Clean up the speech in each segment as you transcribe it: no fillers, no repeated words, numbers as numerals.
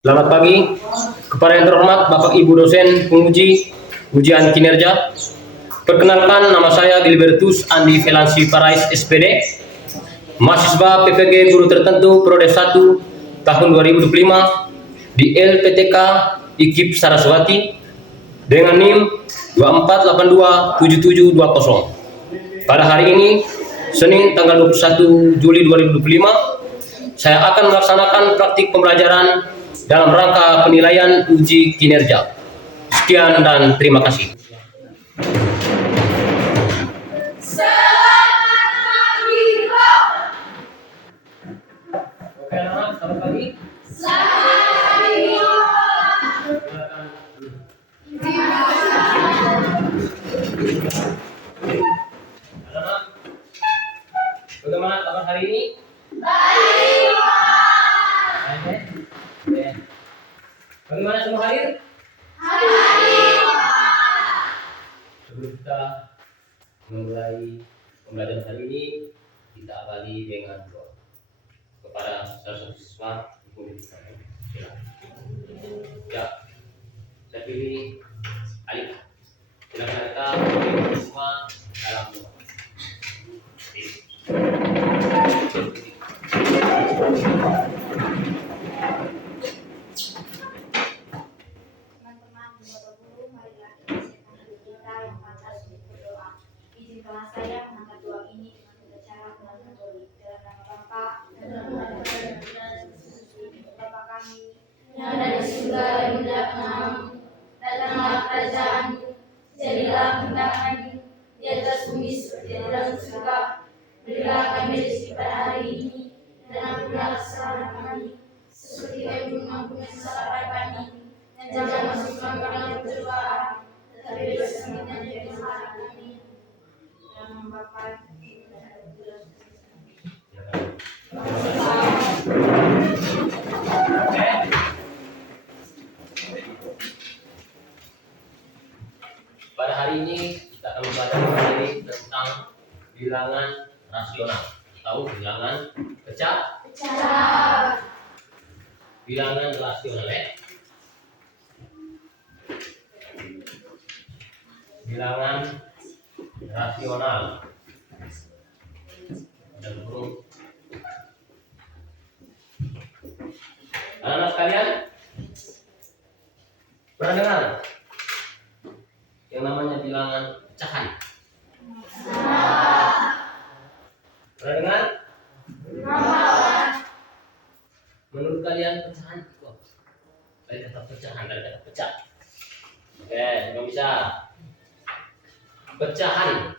Selamat pagi kepada yang terhormat Bapak Ibu dosen penguji ujian kinerja. Perkenalkan, nama saya Gilbertus Andi Velansi Parais SPD, mahasiswa PPG Guru Tertentu Prode 1 tahun 2025 di LPTK IKIP Saraswati dengan NIM 24827720. Pada hari ini, Senin tanggal 21 Juli 2025, saya akan melaksanakan praktik pembelajaran dalam rangka penilaian uji kinerja. Sekian dan terima kasih. Oke, anak-anak, selamat pagi. Anak-anak, bagaimana kabar hari ini? Baik. Bagaimana semua hadir? Sebelum kita memulai pembelajaran hari ini, kita awali dengan doa kepada salah satu siswa. Ya, saya pilih Alif. Silakan kita memilih semua dalam doa. Teman-teman, Bapak Guru, marilah kita siapkan hati kita yang pantas untuk berdoa. Izinkanlah saya mengangkat doa ini dengan berbicara melalui Katolik. Dalam nama Bapa dan Putra dan Roh Kudus. Bapa kami yang ada di surga, dimuliakan namamu, datanglah kerajaanmu, jadilah kehendakmu di atas bumi seperti di dalam surga. Berilah kami rezeki pada hari ini, dan ampunilah kesalahan kami, seperti kami pun mengampuni kesalahan kami. Dan jangan masukkan kami dalam pencobaan, tetapi bebaskan kami dari jahat. Amin. Dalam nama Bapa dan Putra dan Roh Kudus. Pada hari ini kita akan mempelajari tentang bilangan rasional. Tahu bilangan pecah? Bilangan rasional, ya? Bilangan rasional. Ada huruf. Anak-anak sekalian, pernah dengar yang namanya bilangan pecahan? Pernah dengar? Menurut kalian pecahan itu apa? Dari kata pecahan, dari kata pecah. Oke, sudah bisa. Pecahan.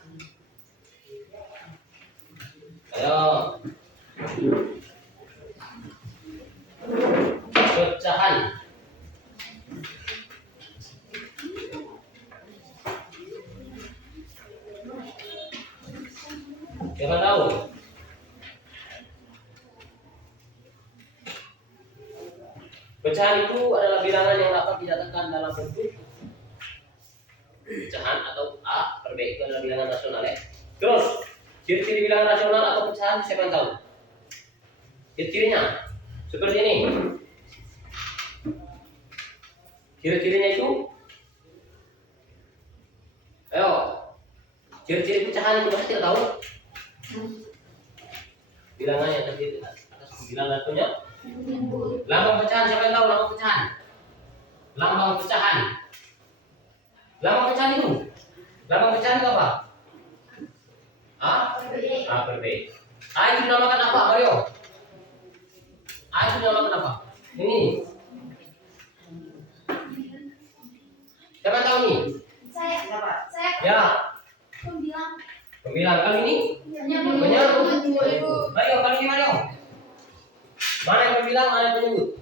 Ayo. Pecahan. Siapa tahu? Pecahan itu adalah bilangan yang dapat dinyatakan dalam bentuk pecahan atau A per B. Itu adalah bilangan rasional, ya. Terus, ciri-ciri bilangan rasional atau pecahan siapa yang tahu? Ciri-cirinya seperti ini. Ciri-cirinya itu, ayo, ciri-ciri pecahan itu pasti tidak tahu. Bilangan yang terdiri atas bilangan punya. Lambang pecahan siapa yang tahu lambang pecahan? Lambang pecahan. Lambang pecahan itu. Lambang pecahan itu apa? A? A per B. A itu dinamakan apa, Mario? A itu dinamakan apa? Ini. Siapa yang tahu ini? Saya. Ya. Pembilang. Pembilang. Kali ini? Penyebut. Mario, kali ini Mario. Mana yang pembilang, mana yang penyebut?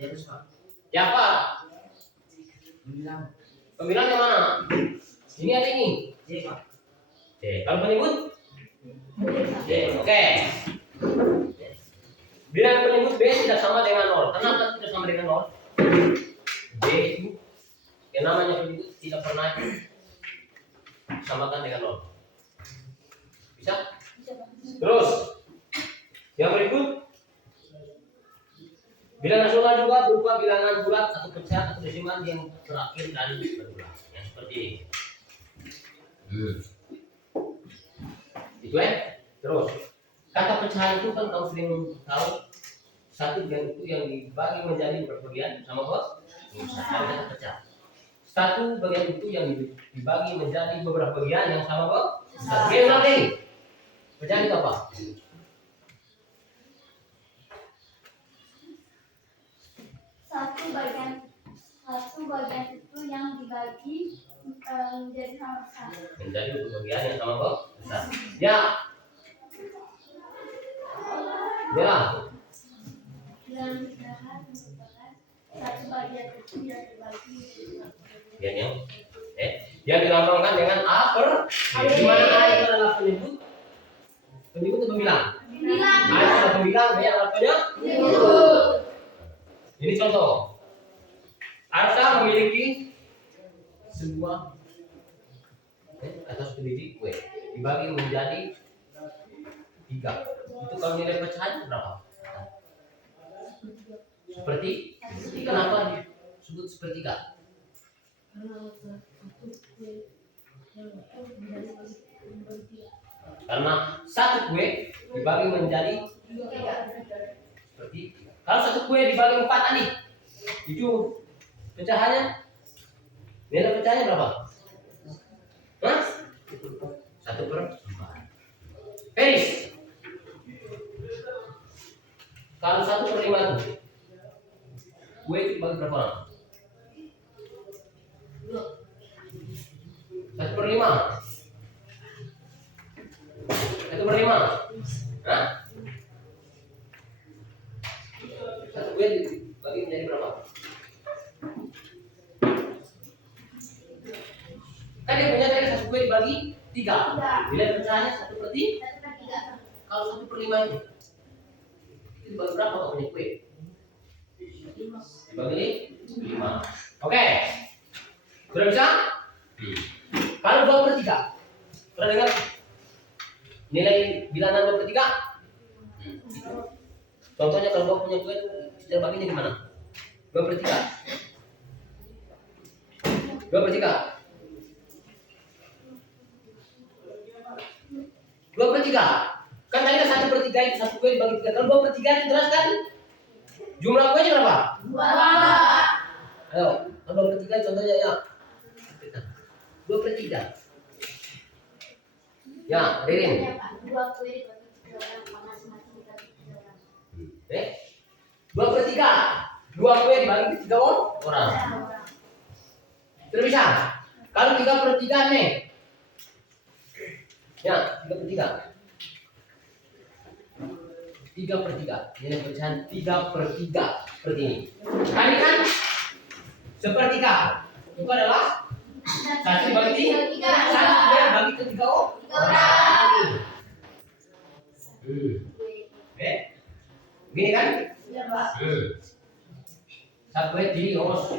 Ya, terus Pak. Siapa? Bilang. Pembilang yang mana? Ini atau ini? J, Pak. Oke, kalau penyebut? Oke. Bilangan penyebut B tidak sama dengan 0. Kenapa tidak sama dengan 0? B itu yang namanya penyebut tidak pernah samakan dengan 0. Bisa? Terus yang berikut Bilangan rasional juga berupa bilangan bulat atau pecah atau desimal yang terakhir dan berulang. Yang seperti ini. Itu Terus kata pecahan itu kan kamu sering tahu satu dan itu yang dibagi menjadi berbagian sama bos. Kata pecah. Satu bagian itu yang dibagi menjadi beberapa bagian yang sama bos. Biasa deh. Pecahan itu apa? Satu bagian itu yang dibagi menjadi sama besar. Menjadi bagian yang sama bos. Ya. Ya. Bilangan pecahan merupakan satu bagian itu yang dibagi yang dilambangkan dengan A per di mana A itu adalah penyebut atau pembilang. A itu adalah pembilang, B adalah penyebut. Ini contoh. Arta memiliki sebuah atau sedikit kue dibagi menjadi 3. Itu kalau nilai pecahan berapa? Seperti kenapa disebut sepertiga? Karena satu kue dibagi menjadi seperti kalau satu kue dibagi 4 tadi itu pecahannya nilai pecahannya berapa? Hah? 1/4. Peris. Kalau 1/5 itu kue itu dibagi berapa orang? 1/5. 1/5. Hah? Satu kue dibagi menjadi berapa? Kan dia punya dari satu kue dibagi 3. Nilai pecahannya 1/3. Kalau 1/5 itu dibagi berapa kalau punya kue? Dibagi 5. Oke. Sudah bisa? Kalau 2/3. Pernah dengar nilai bilangan 2/3? Contohnya kalau gua punya kue itu cara baginya gimana? 2/3. 2/3. 2/3. Kan tadi 1/3 itu satu kue dibagi 3. Kalau 2/3 itu jelas kan? Jumlah kuenya berapa? 2. Ayo, kalau 2/3 contohnya ya. 2/3. Ya, Ririn. 2 kue dibagi 3 orang, masing-masing dibagi 3 orang. 2/3. 2 kue dibagi 3 orang. Sudah bisa? Kalau 3/3 nih. Ya, 3/3. 3/3. Nilai pecahan 3/3 seperti ini. Kali kan sepertiga. Itu adalah 1/3. 1 bagi 3 orang. Begini kan? Iya, Pak. 1 dios.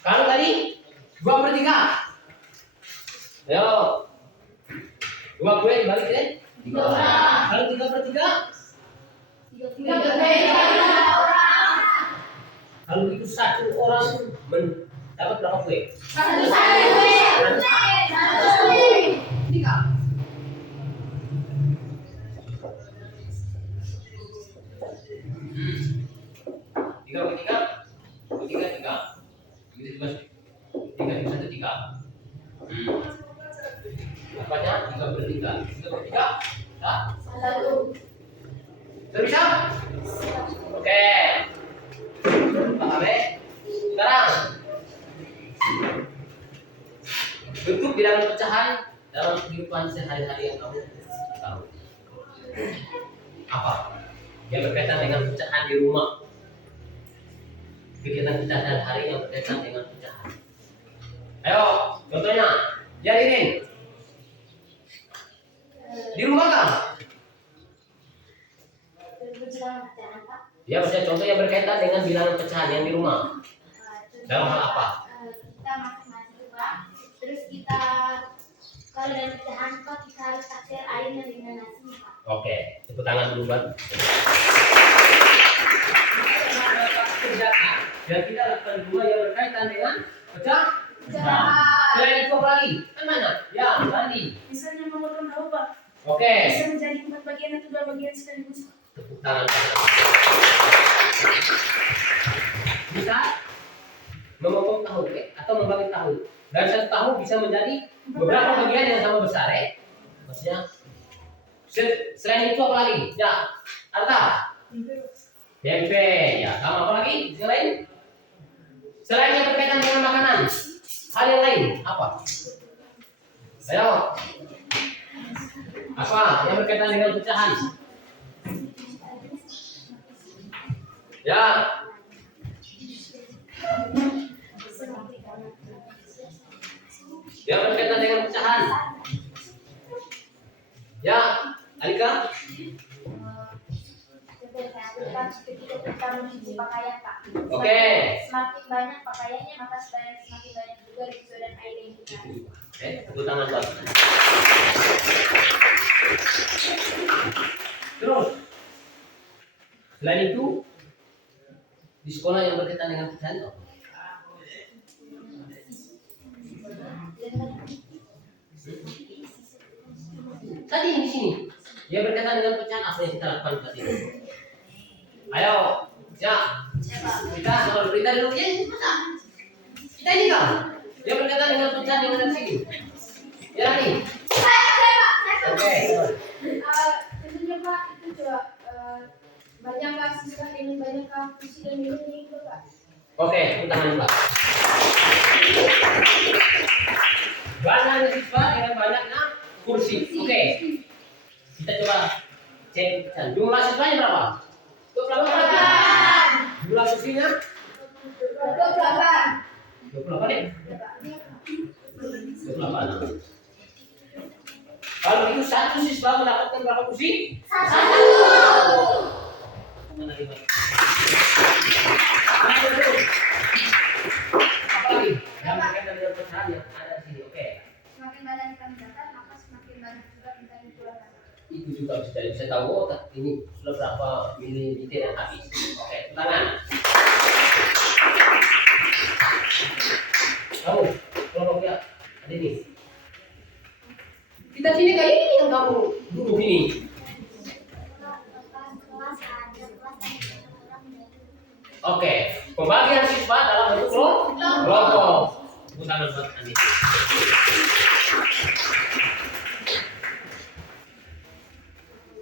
Kalau tadi 2/3. Ayo. 2 kue dibagi 3 orang. Kalau 3/3? 3 orang. Kalau itu 1 orang dapat berapa kue? 1 kue. 3. Tiga bagi 3. 3. Begitu juga 3 di 1 3. Apanya? 3/3. 3/3. Nah, 1. sudah bisa? Oke. Paham ya? Sekarang bentuk bilangan pecahan dalam kehidupan sehari-hari yang kamu tahu. Apa? Yang berkaitan dengan pecahan di rumah. Kegiatan kita sehari-hari yang berkaitan dengan pecahan. Ayo, contohnya, ya Ririn. Di rumah kan? Ya, maksudnya contoh yang berkaitan dengan bilangan pecahan yang di rumah. Dalam hal apa? Kita masing-masing, Pak. Terus kita Kalau dalam pecahan kau kita harus taksir airnya dengan nasi. Oke, tepuk tangan dulu buat. Dan kita lakukan dua yang berkaitan dengan pecahan. Selain itu apa lagi? Kan mana? Ya, tadi. Misalnya memotong tahu Pak, Oke. bisa menjadi 4 bagian atau 2 bagian sekaligus. Tepuk tangan. Bisa memotong tahu atau membagi tahu. Dan satu tahu bisa menjadi beberapa bagian yang sama besar ya. Maksudnya selain itu apa lagi? Ya, Arta. Tempe. Ya, sama apa lagi? Selain yang berkaitan dengan makanan, hal yang lain apa? Ayo. Apa yang berkaitan dengan pecahan? Ya. Yang berkaitan dengan pecahan. Ya, Alika. Ketika kita mencuci pakaian Pak. Oke. Semakin banyak pakaiannya maka semakin banyak juga risiko dan air yang kita. Oke, tepuk tangan buat. Terus, selain itu di sekolah yang berkaitan dengan pecahan apa? Tadi di sini yang berkaitan dengan pecahan apa yang kita lakukan tadi? Ayo, ya. Kita kalau berita dulu ya, masa? Kita ini kan yang berkaitan dengan pecahan yang ada di sini. Ya nih. Oke. Tentunya Pak itu juga banyak siswa ingin banyak kursi dan minum ini juga Pak. Oke, tangan Pak. Banyaknya siswa dengan banyaknya kursi. Oke. Kita coba cek jumlah siswanya berapa? 28. Jumlah kursinya? 28 ya? 28. Kalau itu satu siswa mendapatkan berapa kursi? 1. Mana lagi? Apa lagi? Yang berkaitan dengan pecahan yang ada di sini. Oke. Semakin banyak kita mendapat maka semakin banyak juga kita dipulangkan. Itu juga bisa tahu oh, ini sudah berapa mililiter yang habis. Oke, tangan. Kamu, kelompok ya, ada ini. Kita sini kayak ini yang kamu duduk ini. Oke, pembagian siswa dalam bentuk kelompok. Bukan buat ini.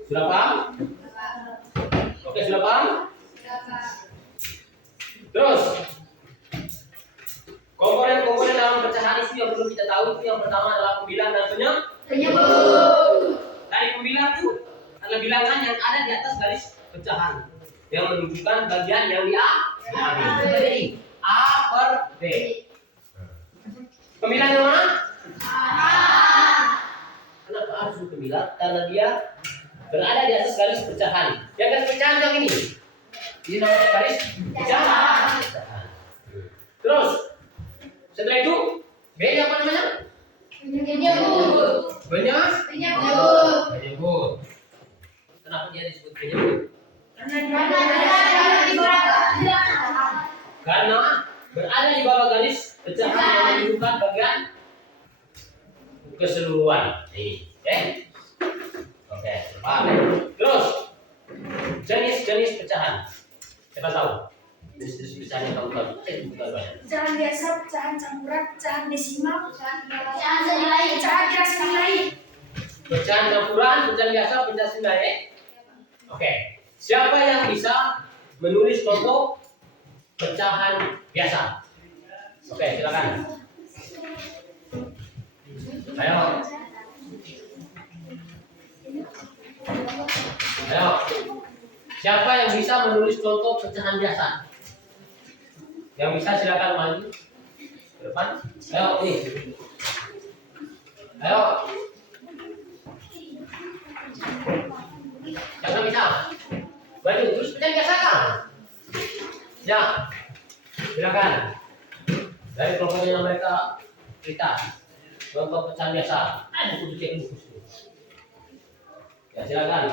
Sudah paham? Oke, sudah paham? Terus, komponen-komponen dalam pecahan itu yang perlu kita tahu itu yang pertama adalah pembilang dan penyebut. Dari pembilang itu adalah bilangan yang ada di atas garis pecahan yang menunjukkan bagian yang diambil. Jadi A per B. Pembilang yang mana? A. Kenapa harus pembilang? Karena dia berada di atas garis pecahan. Yang garis pecahan yang ini. Ini namanya garis pecahan. Terus setelah itu B apa namanya? Penyebut. Penyebut. Kenapa dia disebut penyebut? Karena berada di bawah garis pecahan yang menunjukkan bagian keseluruhan. Nih, oke? Oke, paham. Terus jenis-jenis pecahan. Siapa tahu? Jenis pecahan yang kamu tahu. Pecahan biasa, pecahan campuran, pecahan desimal, Pecahan senilai. pecahan kelas nilai. Pecahan campuran, pecahan biasa, pecahan senilai. Oke. Siapa yang bisa menulis contoh pecahan biasa? Oke, silakan. Ayo. Ayo. Siapa yang bisa menulis contoh pecahan biasa? Yang bisa silakan maju ke depan. Ayo, nih. Ayo. Siapa bisa? Maju, terus pecahan biasa kan? Ya. Silakan. Dari kelompok yang mereka cerita. Contoh pecahan biasa. Buku cek buku. Ya silakan.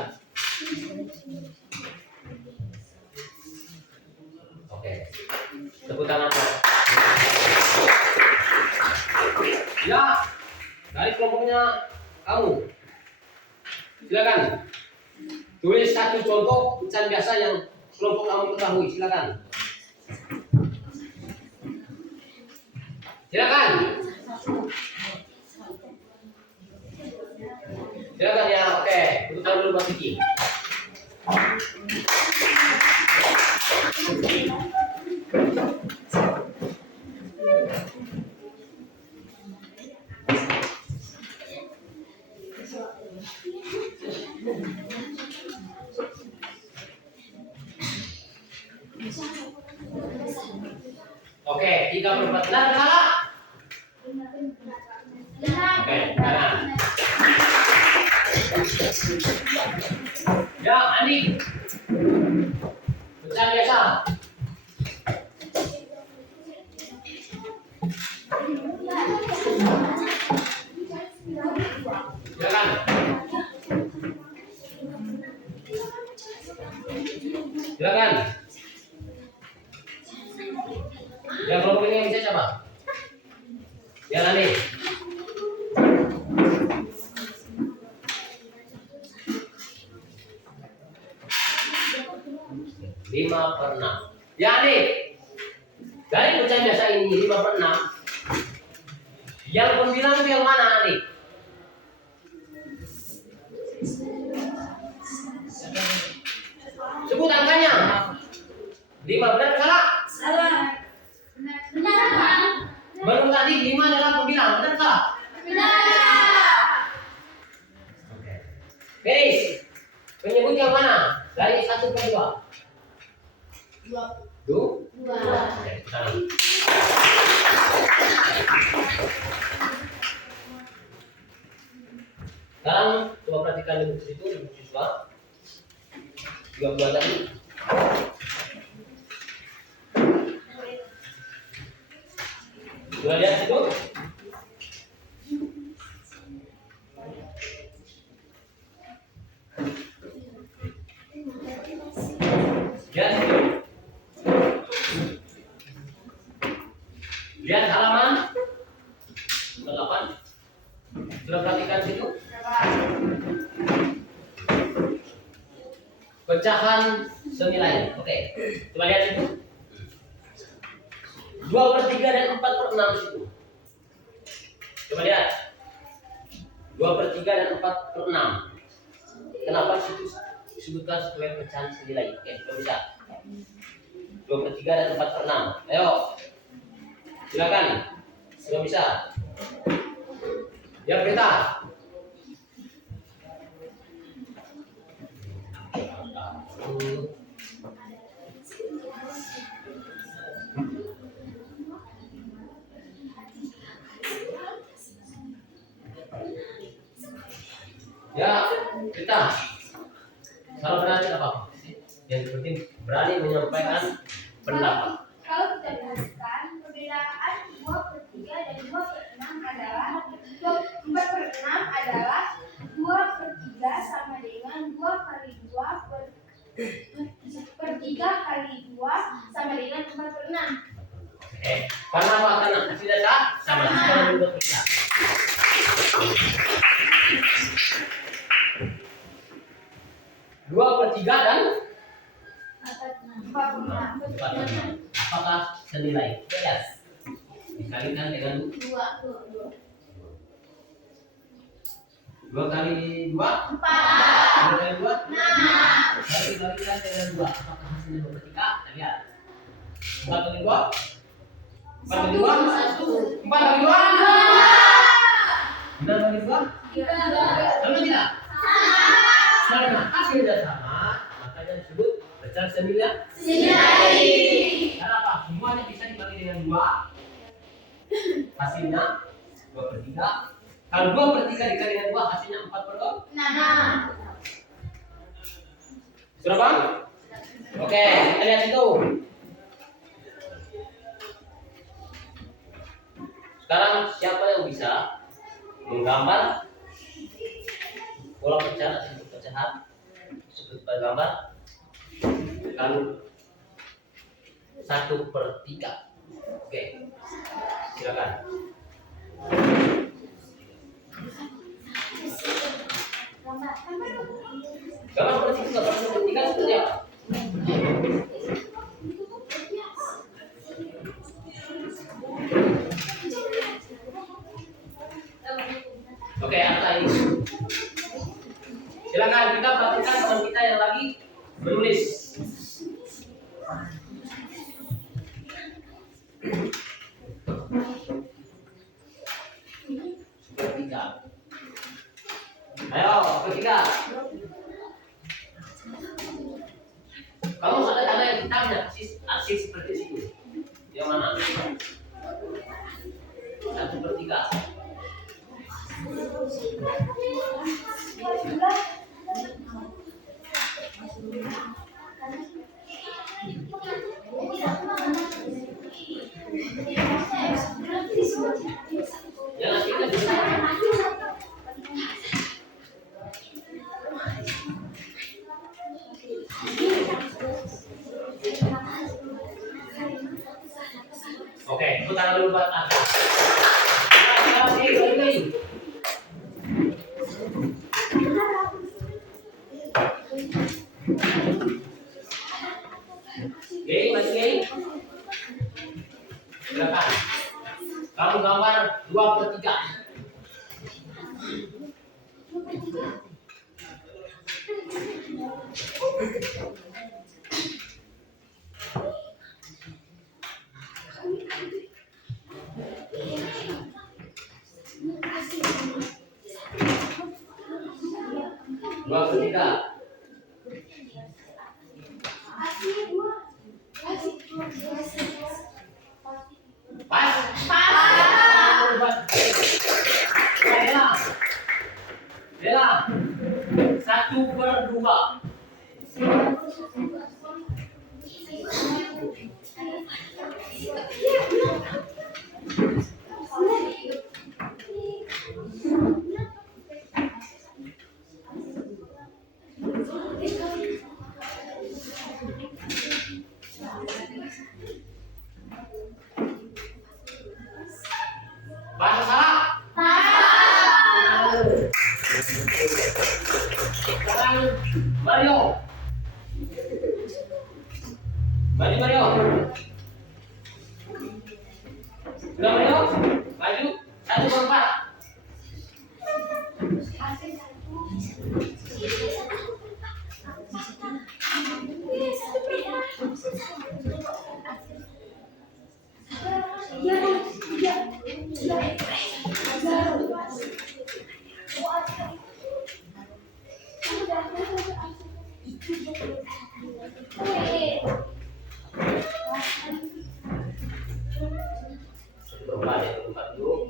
Oke. Tepuk tangan. Ya, dari kelompoknya kamu. Silakan. Tulis satu contoh pecahan biasa yang kelompok kamu ketahui. Silakan. Silakan. Silakan ya. Oke, untuk dulu Pak Vicky. Oke, 3/4 benar salah? Oke, kanan. Ya, Andi. Pecahan biasa. Silakan. Silakan. Yang kelompok ini yang bisa siapa? Ya, Andi. Lima per 6. Ya, Andi. Dari pecahan biasa ini 5/6. Yang pembilang itu yang mana, Andi? Sebut angkanya. 5 benar salah? Salah. Belum tadi 5 adalah pembilang, benar salah? Oke. Beres. Penyebut yang mana? Dari 1 ke 2. 2. Oke, sekarang. Sekarang coba perhatikan di buku itu, di buku siswa. 2 tadi. Sudah lihat situ? Lihat situ. Lihat halaman 8. Sudah perhatikan situ? Pecahan senilai. Oke. Coba lihat situ. 2/3 dan 4/6 situ. Coba lihat. 2/3 dan 4/6. Kenapa situ disebutkan sebagai pecahan senilai? Oke, sudah bisa. 2/3 dan 4/6. Ayo. Silakan. Sudah bisa. Ya, Prita. Ya, kita salah benar apa? Yang penting berani menyampaikan pendapat. Kalau kita perhatikan perbedaan 2/3 dan 2/6 adalah 4/6 adalah 2/3 sama dengan 2 kali 2 per 3 kali 2 sama dengan 4/6. Karena apa? Karena tidak sama juga kita. 2/3 dan 4/6. Apakah senilai? Yes. Dikalikan dengan 2 kali 2 4. 2 kali 2 6. Kalau dikalikan dengan 2, apakah hasilnya 2/3? Lihat. 4 kali 2 4 kali 2 1. 4 kali 2 6 kali 2 sama tidak? Karena hasilnya sama, makanya disebut pecahan senilai. Karena apa? Semuanya bisa dibagi dengan 2. Hasilnya 2/3. Kalau 2/3 dikali dengan 2, hasilnya 4/6. Sudah paham? Oke, kita lihat itu. Sekarang siapa yang bisa menggambar pola pecahan atau pecahan seperti pada gambar lalu 1/3. Oke, silakan. Gambar seperti itu, gambar seperti seperti apa? Oke, apa ini? Silakan kita perhatikan teman kita yang lagi menulis. Ketiga. Ayo, ketiga. Kamu ada yang hitamnya, asis seperti itu. Yang mana? 1/3. Yang kita bisa. Oke, putar dulu buat atas. Silakan. Kamu gambar 2/3. Pas. Bella. 1/2. Bahasa salah? Sekarang Mario. Mario. Sudah Mario? Maju. 1/4. Berempat dulu.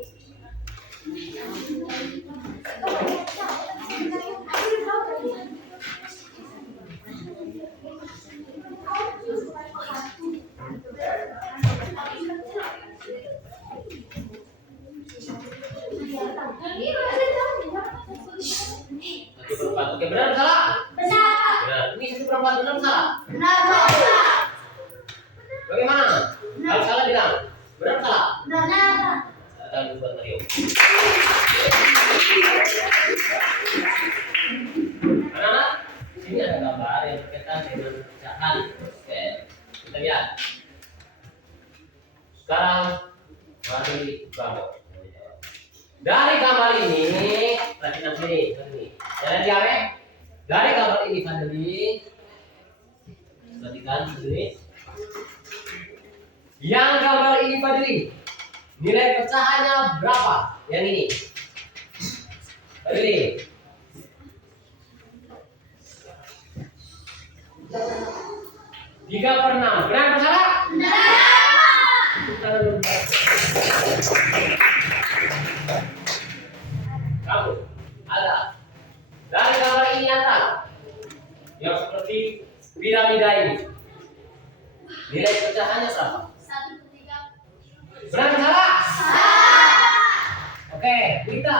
Oke, benar salah? Benar. Ini 1/4 benar salah? Bagaimana? Kalau salah bilang. Benar salah? Tadi buat Mario. Anak-anak, sini ada gambar yang berkaitan dengan pecahan. Oke, kita lihat. Sekarang mari gambar. Dari gambar ini, perhatikan sini. Jangan diare. Dari gambar ini, Fadli. Perhatikan sini. Yang gambar ini, Fadli. Nilai pecahannya berapa? Yang ini. Fadli. 3/6. Benar atau salah? Kamu ada dari gambar ini nyata yang seperti piramida ini. Nilai pecahannya berapa? 1/3. Benar atau salah? Oke, kita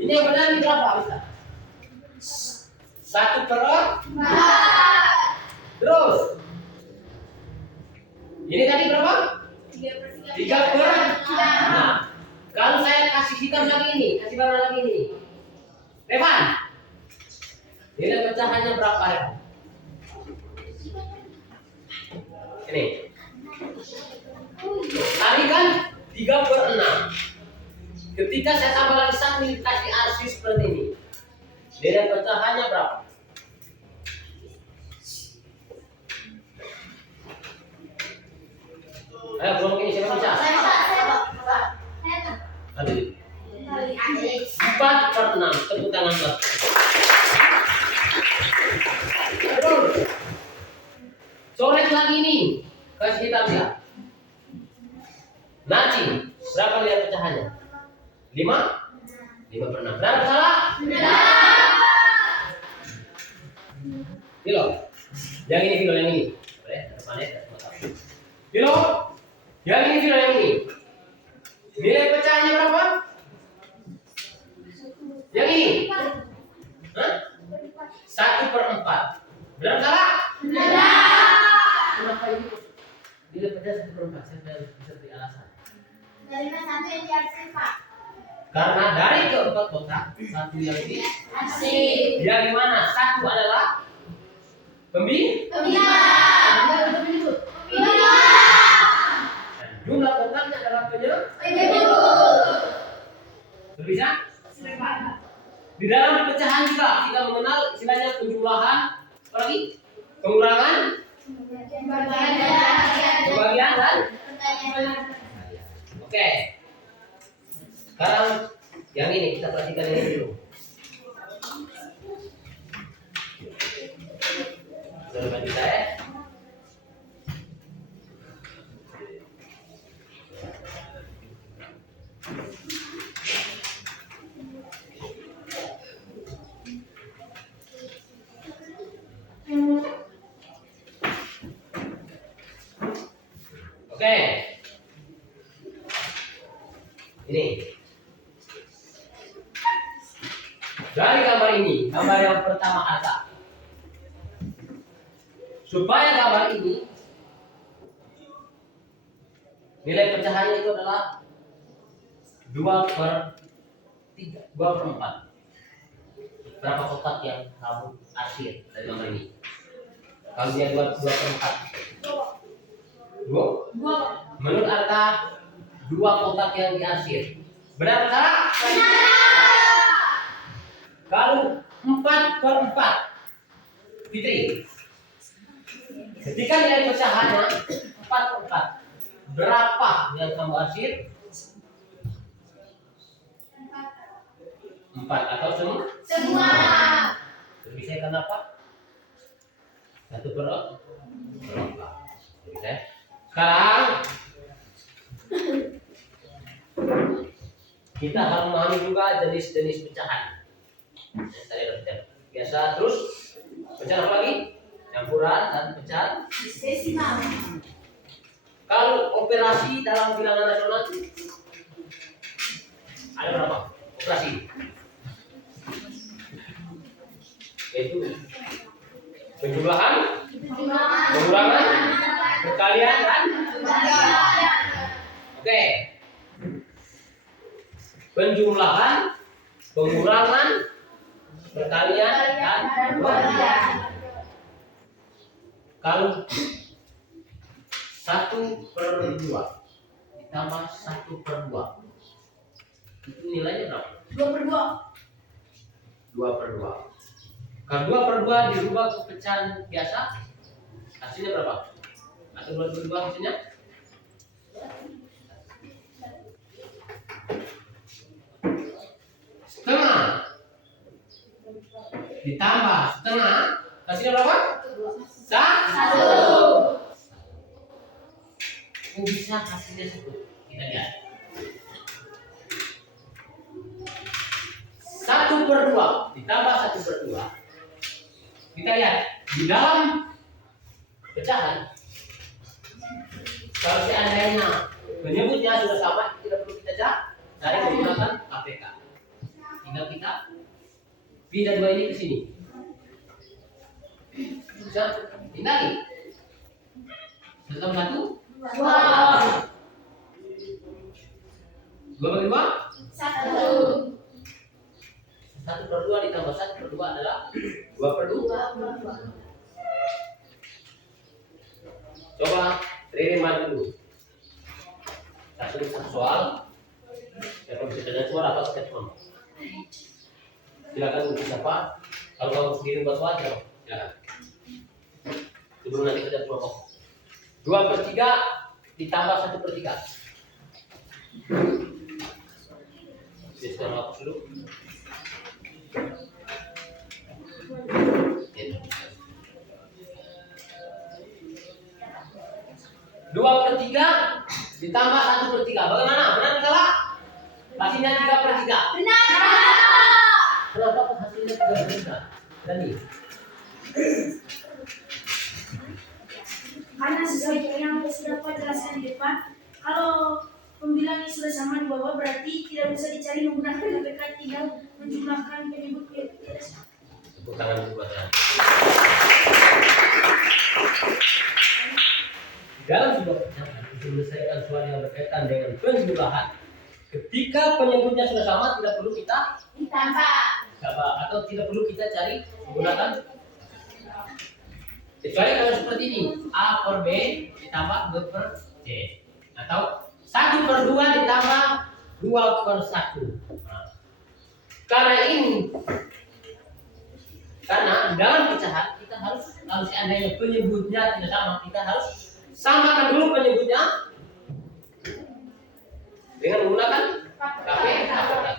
Ini yang benar ini berapa Ustaz? 1/4. Terus ini tadi berapa? 3/6. Nah, kalau saya kasih hitam lagi ini, kasih warna lagi ini, Revan, nilai pecahannya berapa Revan? Ini. Tadi kan 3/6. Ketika saya tambah lagi 1 kasih arsir seperti ini, nilai pecahannya berapa? Ayo belum ini siapa bisa? Aduh. 4/6. Tepuk tangan buat. Terus. Coret lagi ini. Kasih hitam ya. Naci. Berapa nilai pecahannya? 5? 5/6. Benar atau salah? Kilo. Yang ini kilo yang ini. Boleh, depannya. Kilo. Yang ini kilo yang ini. Nilai pecahannya berapa? Yang ini. Hah? 1/4. Benar atau salah? Kenapa ini? Nilai pecah 1/4. Saya bisa beri alasan. Dari mana satu yang diarsir Pak? Karena dari keempat kotak, satu yang di Arsir. yang di mana satu adalah jumlah kotaknya adalah bisa? Di dalam pecahan juga kita mengenal istilahnya penjumlahan, apa lagi? Pengurangan, pembagian dan oke. Sekarang yang ini kita perhatikan ini dulu. Sudah kita ya. Oke. Ini. Dari gambar ini, gambar yang pertama ada. Supaya gambar ini nilai pecahannya itu adalah 2/3, 2/4. Berapa kotak yang kamu arsir dari gambar ini? Kalau dia 2/4. 2? Menurut Arta 2 kotak yang diarsir. Benar atau salah? Kalau 4/4, Fitri. Ketika nilai pecahannya 4/4, berapa yang kamu arsir? 4 atau semua? Bisa kenapa? 1/4. Bisa. Sekarang kita harus memahami juga jenis-jenis pecahan. Biasa terus pecahan apa lagi? Campuran dan pecahan desimal. Kalau operasi dalam bilangan nasional ada berapa operasi? Yaitu penjumlahan, pengurangan, perkalian dan oke. Penjumlahan, pengurangan, perkalian dan kalau 1/2 ditambah 1/2 itu nilainya berapa? 2/2. 2/2. Kalau 2/2 dirubah ke pecahan biasa, hasilnya berapa? Atau 2/2 hasilnya? Setengah ditambah setengah, hasilnya berapa? 1. Kok bisa hasilnya 1? Kita lihat. 1/2 ditambah 1/2. Kita lihat di dalam pecahan. Kalau seandainya menyebutnya sudah sama, tidak perlu kita cari menggunakan KPK. Tinggal kita Pindah 2 ini ke sini. Bisa hindari. 1 tambah 1? 2 bagi 2? 1. 1/2 ditambah 1/2 adalah 2/2. Coba Ririn maju dulu. Satu soal. Siapa bisa tanya suara atau statement? Silakan untuk siapa? Kalau kamu sendiri buat soal, silakan. Sebelum nanti kita kelompok. 2/3 ditambah 1/3. Sekarang hapus dulu. 2/3 ditambah 1/3. Bagaimana? Benar atau salah? Hasilnya 3/3. Benar. Kenapa hasilnya 3/3? Dani. Karena sesuai yang sudah Pak jelaskan di depan, kalau pembilangnya sudah sama di bawah berarti tidak bisa dicari menggunakan KPK, tinggal menjumlahkan penyebut tidak sama. Tepuk tangan buat saya. Dalam sebuah percakapan untuk menyelesaikan soal yang berkaitan dengan penjumlahan, ketika penyebutnya sudah sama tidak perlu kita Ditambah. atau tidak perlu kita cari menggunakan, kecuali kalau seperti ini, A per B ditambah B per C, atau 1/2 ditambah 2/1. Nah, karena dalam pecahan kita harus, kalau seandainya penyebutnya tidak sama, kita harus samakan dulu penyebutnya dengan menggunakan KP,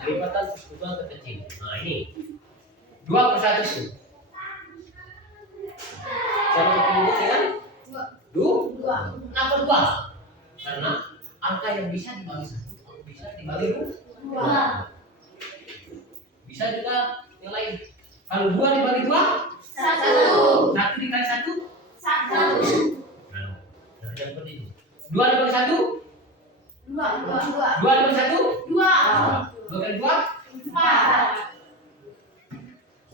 kelipatan persekutuan terkecil. Nah ini 2/1 itu. Sama penyebut dengan 2. Kenapa 2? Karena angka yang bisa dibagi 1 bisa dibagi 2. Bisa juga yang lain. Kalau 2 dibagi 2, 1. 1 dikali 1, 1. nah, seperti itu. 2 dibagi 1, 2. 2 dibagi 1, 2. 2 kali 2, 4.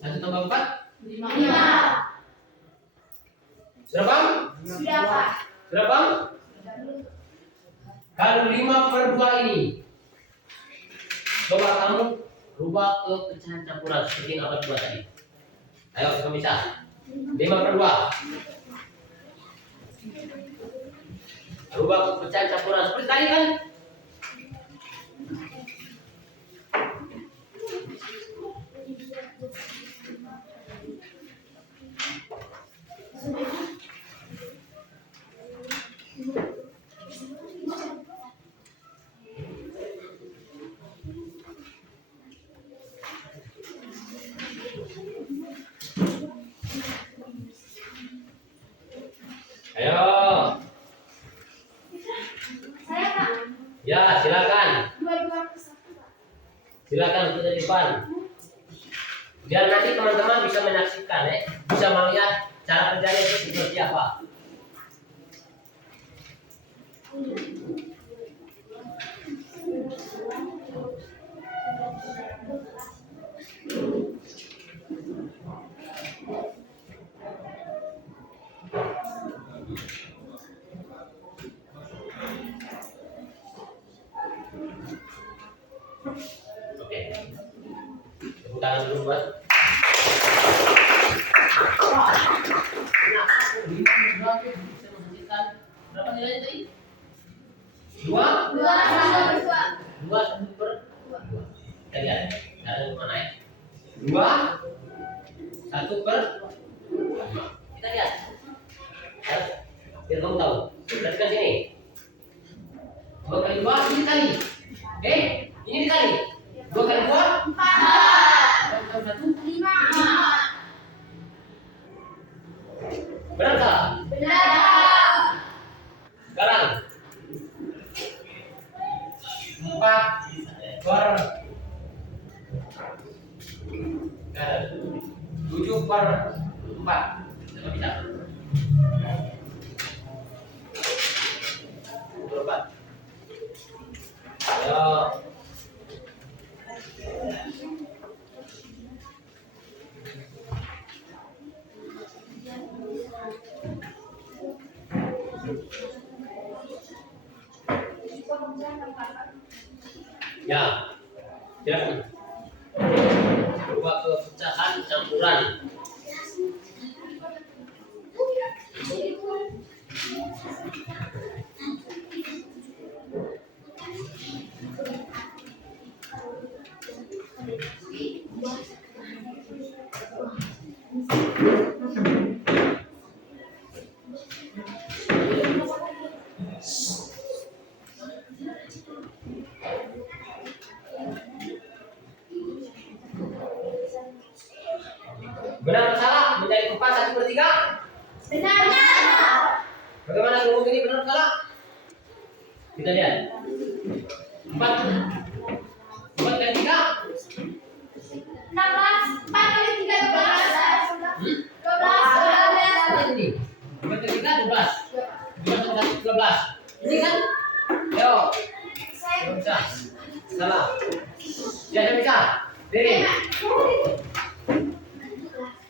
1 tambah 4, 5. sudah paham? Sudah, Pak. Sudah paham? Kalau 5/2 ini, coba kamu rubah ke pecahan campuran seperti yang abad 2 tadi. Ayo kamu bisa. 5/2. Rubah ke pecahan campuran seperti tadi kan? Ayo. Saya, Pak. Ya, silakan. 2/1, Pak. Silakan ke depan. Biar nanti teman-teman bisa menyaksikan, bisa melihat cara kerjanya itu seperti apa. Oke. Tepuk tangan dulu buat. Wah. Kenapa aku 5/2 bisa menghasilkan berapa nilainya tadi? 2? 2 1/2. Kita lihat. Cara mana ya? 2 1/5. Kita lihat. Biar kamu tahu. Perhatikan sini. 2 kali 2 ini kali. Ini dikali. 2 kali 2, 4. 2 kali 1, 5. benar tak? Benar. Sekarang 4 per 7/4. Tidak bisa. 4. Ayo. Ya, silakan. Coba ke pecahan campuran. Benar atau salah? Menjadi 4/1/3? Benar. Bagaimana hukum ini, benar atau salah? Kita lihat. 4 kali 3? 16. 4 kali 3 12. 12. Ini. 4 kali 3 12. 2 tambah 1 12. Ini kan? Ayo. Tidak bisa. Salah. Tidak bisa. Diri.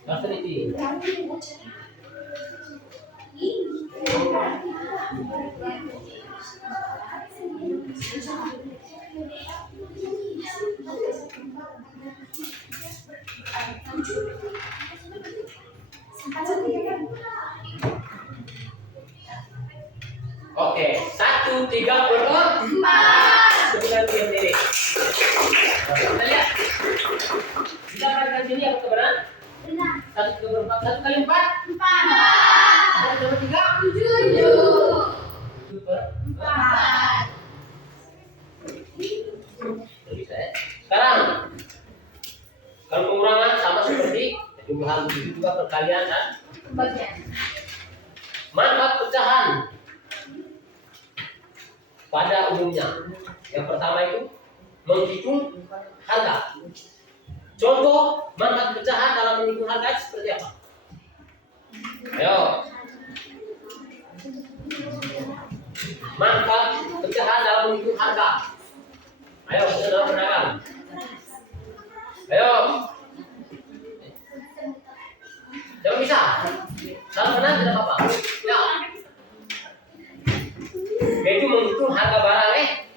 Harus teliti. Oke, 1 3 per 4. Kemudian diam diri. Kita lihat. Kita perhatikan sini apa kebenaran? Benar. 1 3 per 4. 1 kali 4. 4. 1 kali 3. 7. 7 per 4. Bisa ya. Sekarang kalau pengurangan sama seperti jumlah juga perkalian dan Bagian. manfaat pecahan pada umumnya. Yang pertama itu menghitung harga. Contoh manfaat pecahan dalam menghitung harga seperti apa? Ayo. Manfaat pecahan dalam menghitung harga. Ayo, kita dalam berdagang. Ayo. Coba bisa. Salah benar tidak apa-apa. Ya. Yaitu menghitung harga barang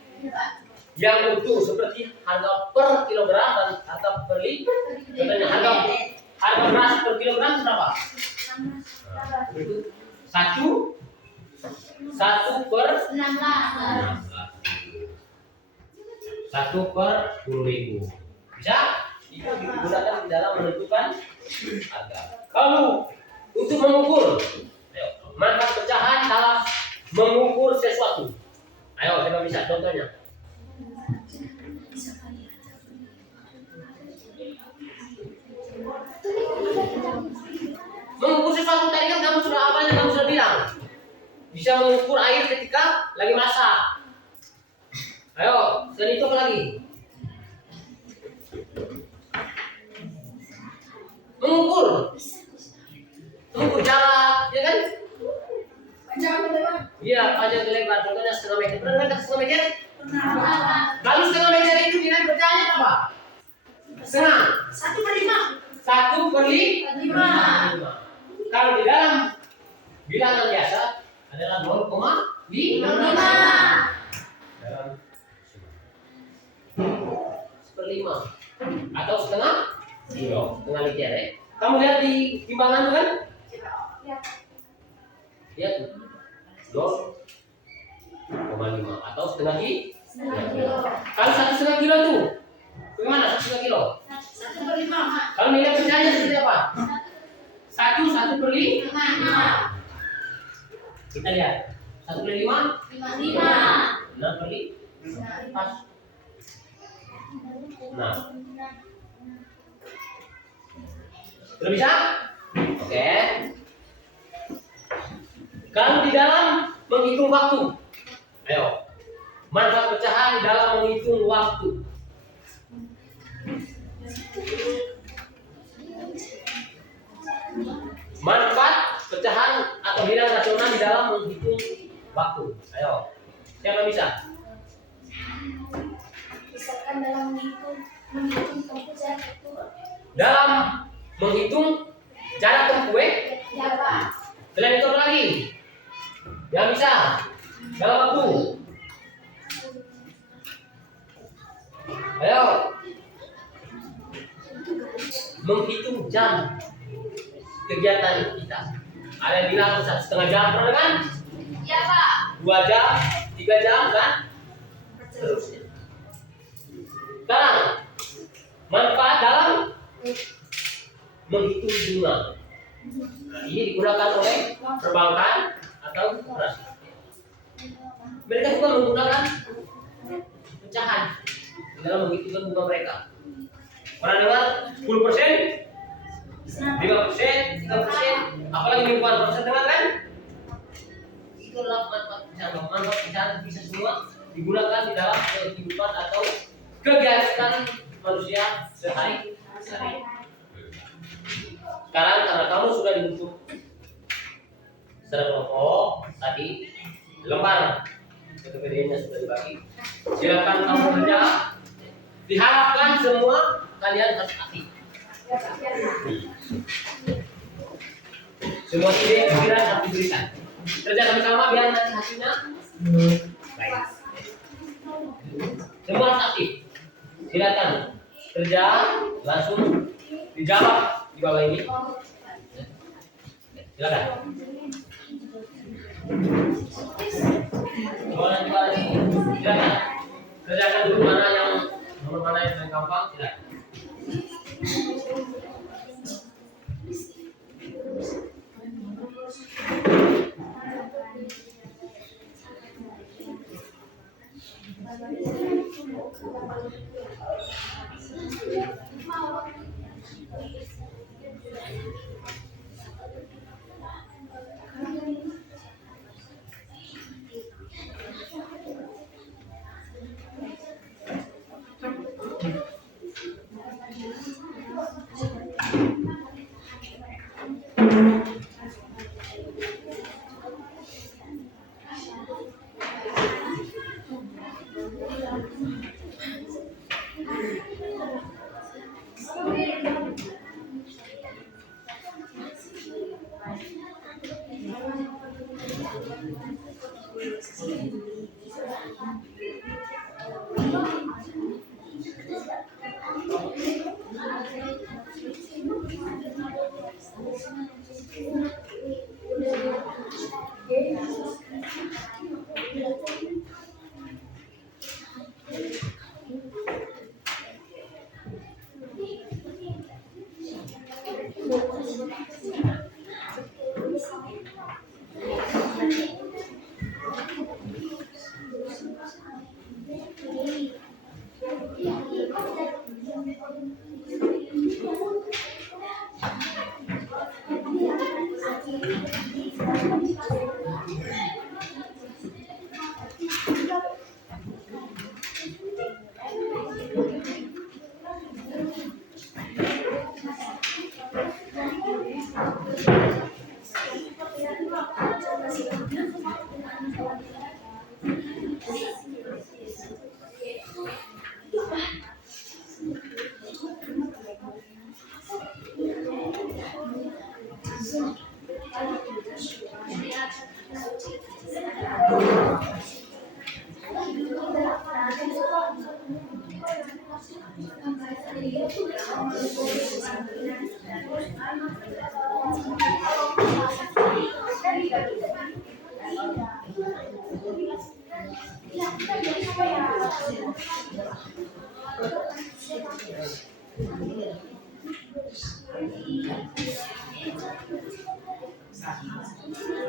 yang utuh seperti harga per kilogram dan harga per liter. Contohnya harga beras per kilogram berapa? Satu per 16. 1 per 10.000. Bisa? Itu digunakan di dalam menentukan harga. Kalau untuk mengukur, ayo, manfaat pecahan dalam mengukur sesuatu. Ayo, coba bisa contohnya. Mengukur sesuatu tadi kan kamu sudah awalnya kamu sudah bilang. Bisa mengukur air ketika lagi masak. Ayo, selain itu apa lagi? Mengukur jarak, ya kan? Iya, panjang ke lebar. Contohnya setengah meter. Pernah dengar setengah meter? Lalu setengah meter itu dengan bertanya apa? Setengah. 1/5. Kalau di dalam bilangan biasa adalah 0,5. Dalam 1/5 atau setengah kilo, setengah liter ya. Kamu lihat di timbangan itu kan? Lihat 0,5 atau setengah kilo. Kalau 1,5 kilo itu bagaimana? 1,5 kilo. 1/5. Kalau nilai pecahannya seperti apa? 1/5. Kita lihat 1/5. 5. 6/5. Pas. Nah, sudah bisa? Oke. Kalau di dalam menghitung waktu, ayo, manfaat pecahan dalam menghitung waktu. Manfaat pecahan atau bilangan rasional di dalam menghitung waktu. Ayo, siapa bisa? Misalkan dalam menghitung tempuh jarak itu Dalam menghitung jarak tempuh, jarak. selain itu apa lagi? Yang bisa dalam waktu. Ayo. Menghitung jam kegiatan kita. Ada yang bilang 1,5 jam, pernah kan? Iya, Pak. 2 jam, 3 jam kan? Terusnya. Sekarang manfaat dalam menghitung jumlah. Nah, ini digunakan oleh perbankan atau koperasi. Mereka juga menggunakan pecahan dalam menghitungkan bunga mereka. Pernah dengar 10%, 5%, 3%, apalagi mingguan persen dengar kan? Itulah manfaat pecahan bisa semua digunakan di dalam kehidupan atau kegiatan manusia sehari-hari. Sekarang karena kamu sudah dibentuk secara kelompok tadi, lembar kepribadiannya sudah dibagi. Silakan kamu kerja. Diharapkan semua kalian harus aktif. Semua ide pikiran harus diberikan. Kerja sama-sama biar nanti hasilnya baik. Semua harus aktif. Silakan kerja langsung dijawab di bawah ini. Silakan. Boleh juga ini. Silakan. Kerjakan dulu nomor mana yang paling gampang. Silakan.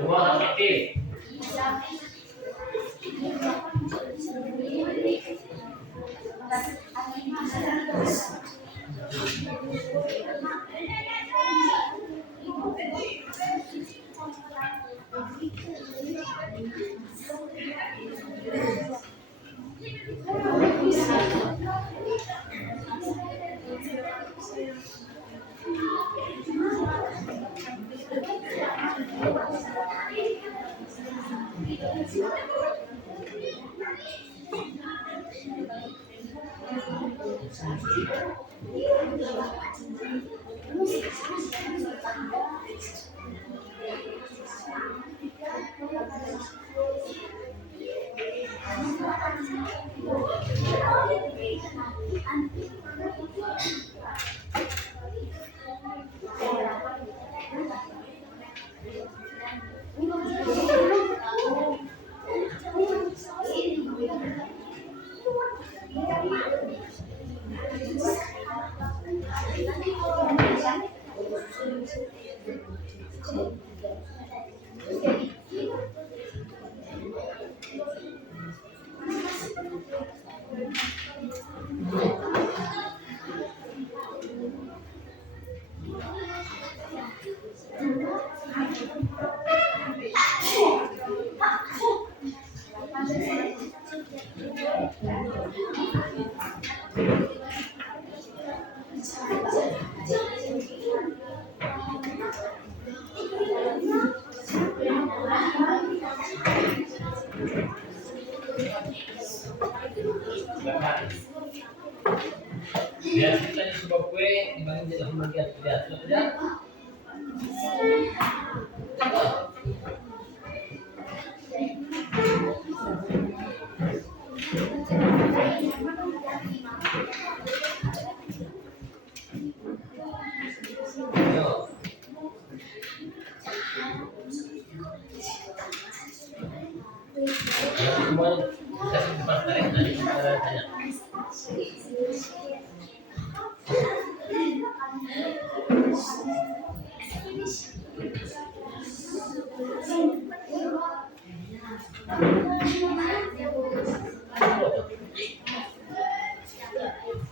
Semua harus aktif. Biar kita di sebuah kue dibagi jadi bagian lihat sudah. Yo. Ya, semua kita simpan tarik nanti kita tanya.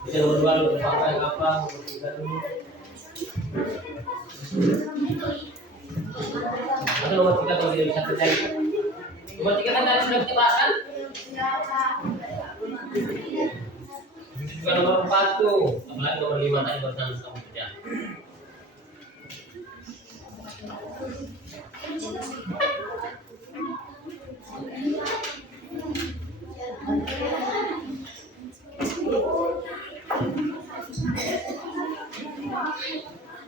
Kita berdua dulu pakai apa? Kita dulu. Atau nomor 3 kalau dia bisa terjadi. Nomor 3 kan tadi sudah kita bahas kan? Juga nomor 4 tuh, apalagi nomor 5 tadi barusan kamu kerja.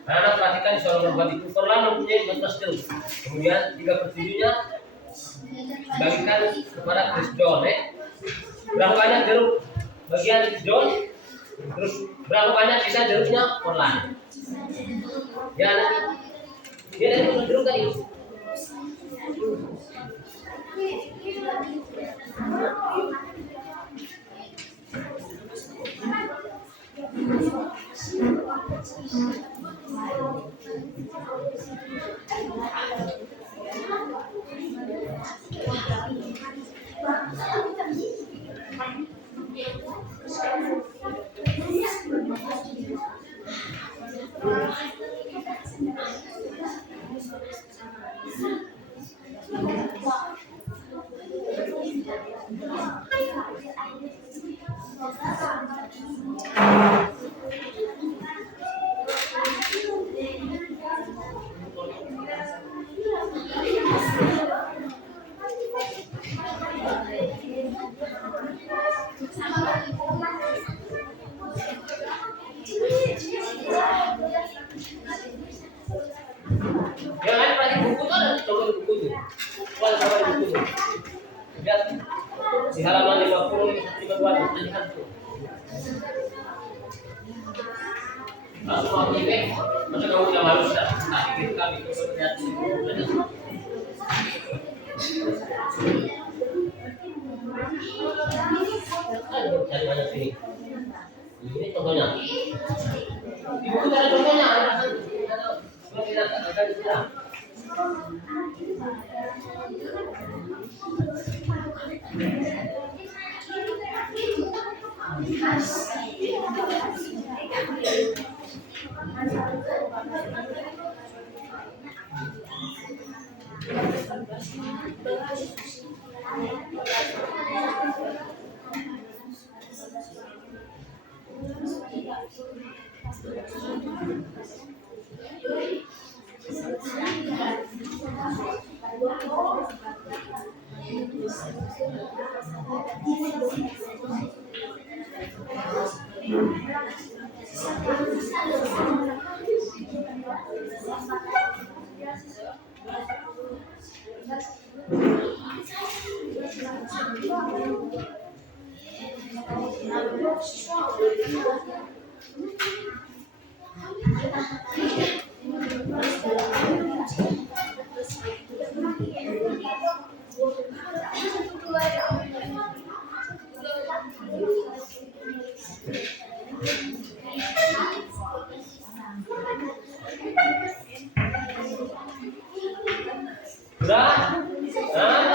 Karena perhatikan soal membuat itu perlahan mempunyai 14 jeruk. Kemudian 3/7-nya bagikan kepada Chris John. Berapa banyak jeruk bagian Chris John? Terus berapa banyak sisa jeruknya perlahan? Ya, dia dari jeruk tadi. Ya kan berarti buku tuh ada coba di buku tuh. Wah, coba di buku tuh. Lihat di halaman 50 52 tadi kan tuh. Langsung aku ini, masa kamu tidak malu sudah? Nah, gitu kami itu lihat di buku. Ayo cari banyak sini. Ini contohnya. Di buku ada contohnya, ada kan? Tidak ada di sini. Udah? Hah?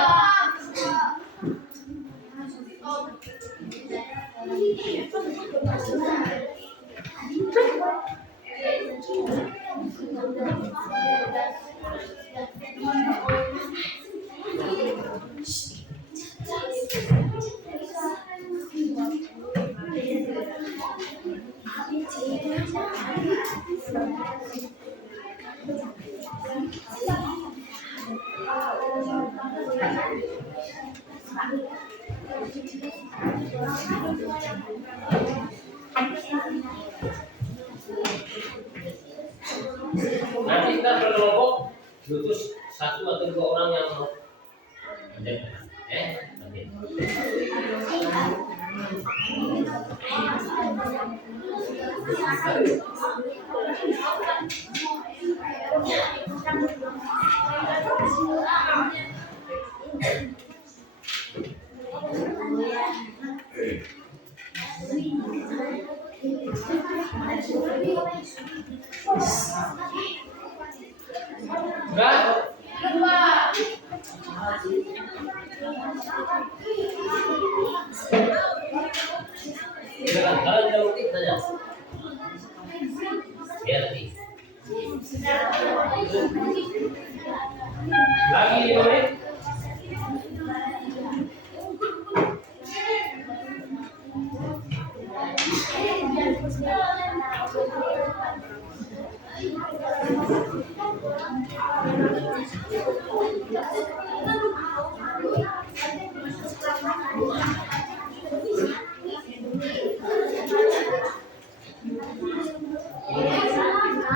Nanti kita berkelompok butuh satu atau dua orang yang mau nanti. Enggak? Jangan, kalian jauh saja. Ya nanti. Lagi 5 menit.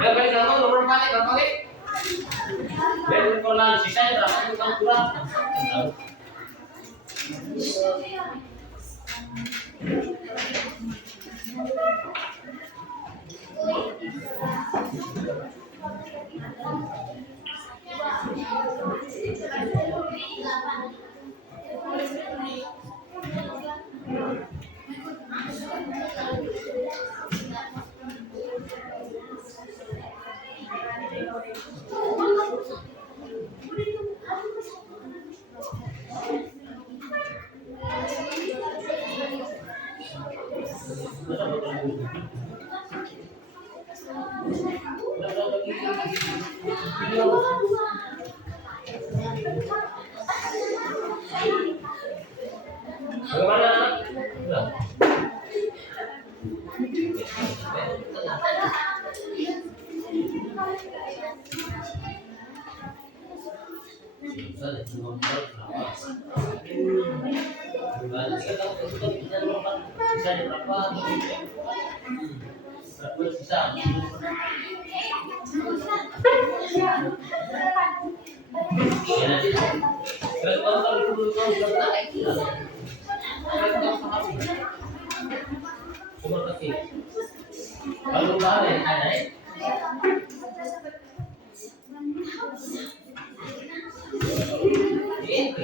Ya balik gampang nomor 4 ya gampang ya. Dan kalau sisanya berapa bukan kurang. Bagaimana? Kalau balik ada ini